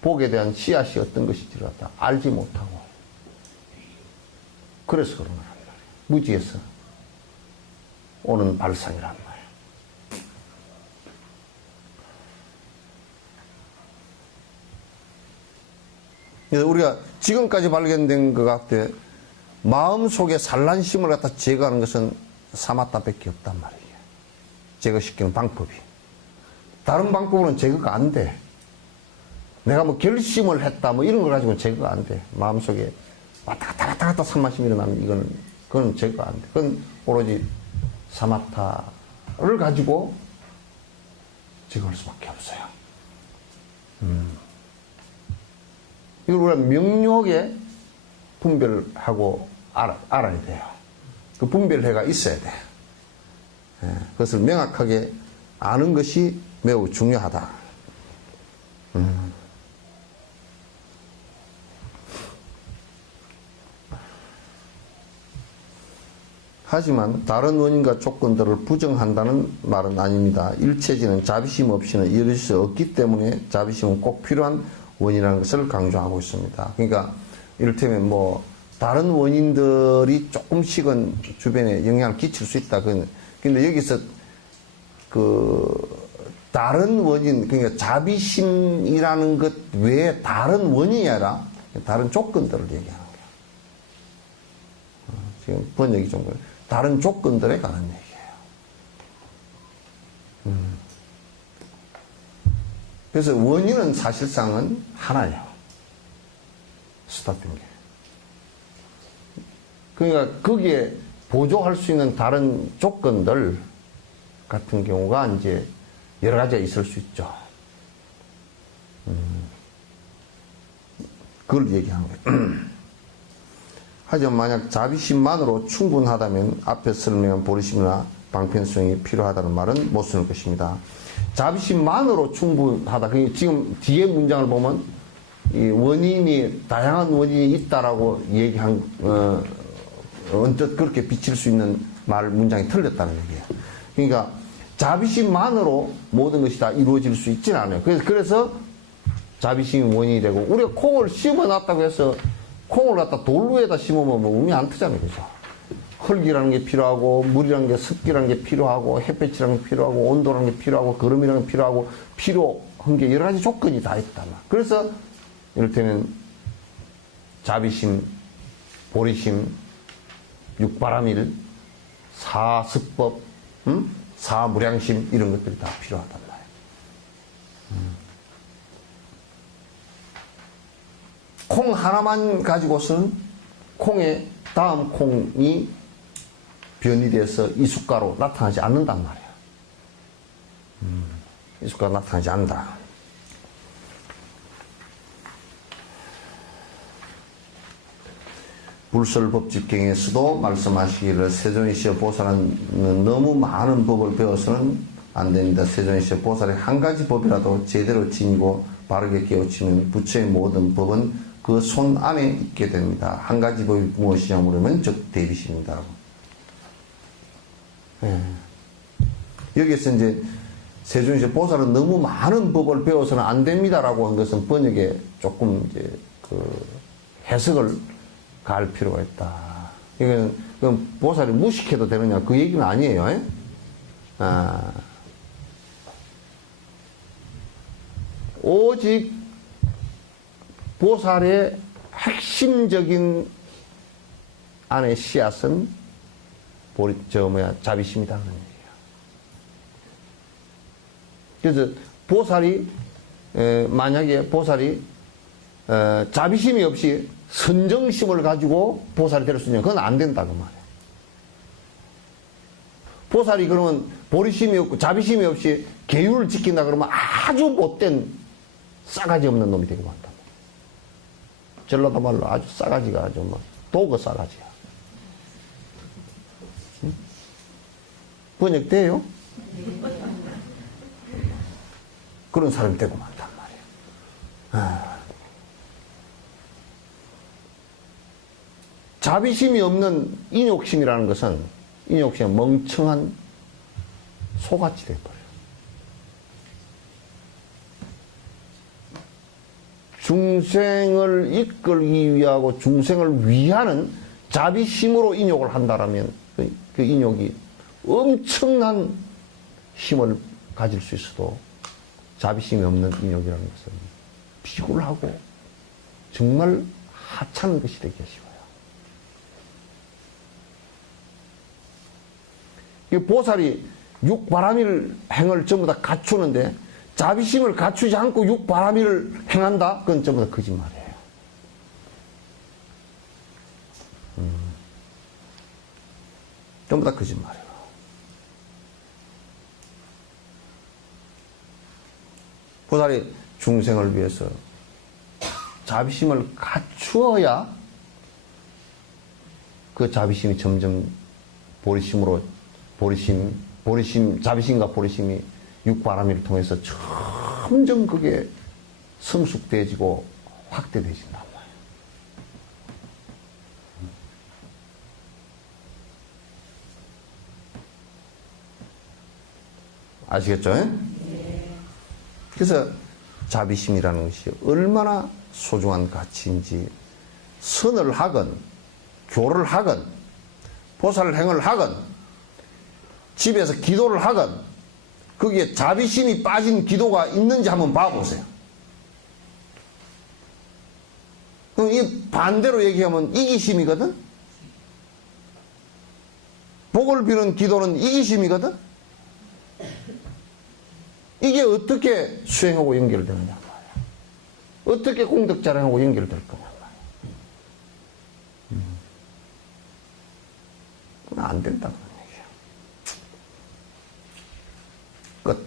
복에 대한 씨앗이 어떤 것인지를 갖다 알지 못하고 그래서 그런 거란 말이에요. 무지에서 오는 발상이란 말이에요. 그래서 우리가 지금까지 발견된 것 같아 마음속에 산란심을 갖다 제거하는 것은 사마타밖에 없단 말이에요. 제거시키는 방법이. 다른 방법으로는 제거가 안 돼. 내가 뭐 결심을 했다 뭐 이런 걸 가지고는 제거가 안 돼. 마음속에 왔다 갔다 산만심이 일어나면 그건 제거가 안 돼. 그건 오로지 사마타를 가지고 제거할 수밖에 없어요. 이걸 우리가 명료하게 분별하고 알아야 돼요. 그 분별해가 있어야 돼. 그것을 명확하게 아는 것이 매우 중요하다. 하지만 다른 원인과 조건들을 부정한다는 말은 아닙니다. 일체지는 자비심 없이는 이룰 수 없기 때문에 자비심은 꼭 필요한 원인이라는 것을 강조하고 있습니다. 그러니까 이를테면 뭐 다른 원인들이 조금씩은 주변에 영향을 끼칠 수 있다. 근데 여기서 다른 원인, 그러니까 자비심이라는 것 외에 다른 원인이 아니라 다른 조건들을 얘기하는 거예요. 지금 번역이 좀 다른 조건들에 관한 얘기예요. 그래서 원인은 사실상은 하나예요. 스타트인 게. 그러니까 거기에 보조할 수 있는 다른 조건들 같은 경우가 이제 여러 가지가 있을 수 있죠. 그걸 얘기하는 거예요. 하지만 만약 자비심만으로 충분하다면 앞에 설명한 보리심이나 방편성이 필요하다는 말은 못 쓰는 것입니다. 자비심만으로 충분하다. 지금 뒤에 문장을 보면 이 원인이 다양한 원인이 있다라고 얘기한 언뜻 그렇게 비칠 수 있는 문장이 틀렸다는 얘기예요. 그러니까 자비심만으로 모든 것이 다 이루어질 수 있지는 않아요. 그래서 자비심이 원인이 되고, 우리가 콩을 심어놨다고 해서 콩을 갖다 돌 위에다 심으면 뭐 의미 안 트잖아요. 그죠? 흙이라는 게 필요하고, 물이라는 게, 습기라는 게 필요하고, 햇볕이라는 게 필요하고, 온도라는 게 필요하고, 거름이라는 게 필요하고, 필요한 게 여러 가지 조건이 다 있단 말이에요. 그래서 이를테면 자비심, 보리심, 육바라밀, 사습법, 사무량심 이런 것들이 다 필요하단 말이에요. 콩 하나만 가지고서는 콩의 다음 콩이 변이돼서 이숫가로 나타나지 않는단 말이에요. 이숫가로 나타나지 않는다. 불설법집경에서도 말씀하시기를 세존이시여 보살은 너무 많은 법을 배워서는 안 됩니다. 세존이시여 보살의 한 가지 법이라도 제대로 지니고 바르게 깨우치면 부처의 모든 법은 그 손 안에 있게 됩니다. 한 가지 법이 무엇이냐 물으면 즉 대비심입니다. 네. 여기에서 이제 세존이시여 보살은 너무 많은 법을 배워서는 안 됩니다라고 한 것은 번역에 조금 이제 그 해석을 갈 필요가 있다. 이건 보살이 무식해도 되느냐 그 얘기는 아니에요. 오직 보살의 핵심적인 안의 씨앗은 자비심이다 그런 얘기예요. 그래서 보살이 만약에 보살이 자비심이 없이 선정심을 가지고 보살이 될 수 있냐, 그건 안 된다 그 말이에요. 보살이 그러면 보리심이 없고 자비심이 없이 계율을 지킨다 그러면 아주 못된 싸가지 없는 놈이 되고 한다. 전라도 말로 아주 싸가지가 아주 뭐 도거 싸가지야. 응? 번역돼요? 그런 사람이 되고 많단 말이에요. 자비심이 없는 인욕심이라는 것은 인욕심은 멍청한 소같이 돼버려요. 중생을 이끌기 위하고 중생을 위하는 자비심으로 인욕을 한다라면 그 인욕이 엄청난 힘을 가질 수 있어도 자비심이 없는 인욕이라는 것은 비굴하고 정말 하찮은 것이 되기 쉬워요. 이 보살이 육바라밀 행을 전부 다 갖추는데 자비심을 갖추지 않고 육바라밀을 행한다? 그건 전부 다 거짓말이에요. 전부 다 거짓말이에요. 보살이 중생을 위해서 자비심을 갖추어야 그 자비심이 점점 자비심과 보리심이 육바라밀을 통해서 점점 그게 성숙돼지고 확대돼진단 말이에요. 아시겠죠? 네. 그래서 자비심이라는 것이 얼마나 소중한 가치인지 선을 하건 교를 하건 보살 행을 하건 집에서 기도를 하건 거기에 자비심이 빠진 기도가 있는지 한번 봐보세요. 그럼 이 반대로 얘기하면 이기심이거든? 복을 비는 기도는 이기심이거든? 이 이게 어떻게 수행하고 연결되느냐 말이야. 어떻게 공덕 자랑하고 연결될 거냐 말이야. 안 된다 그런 얘기야. 끝.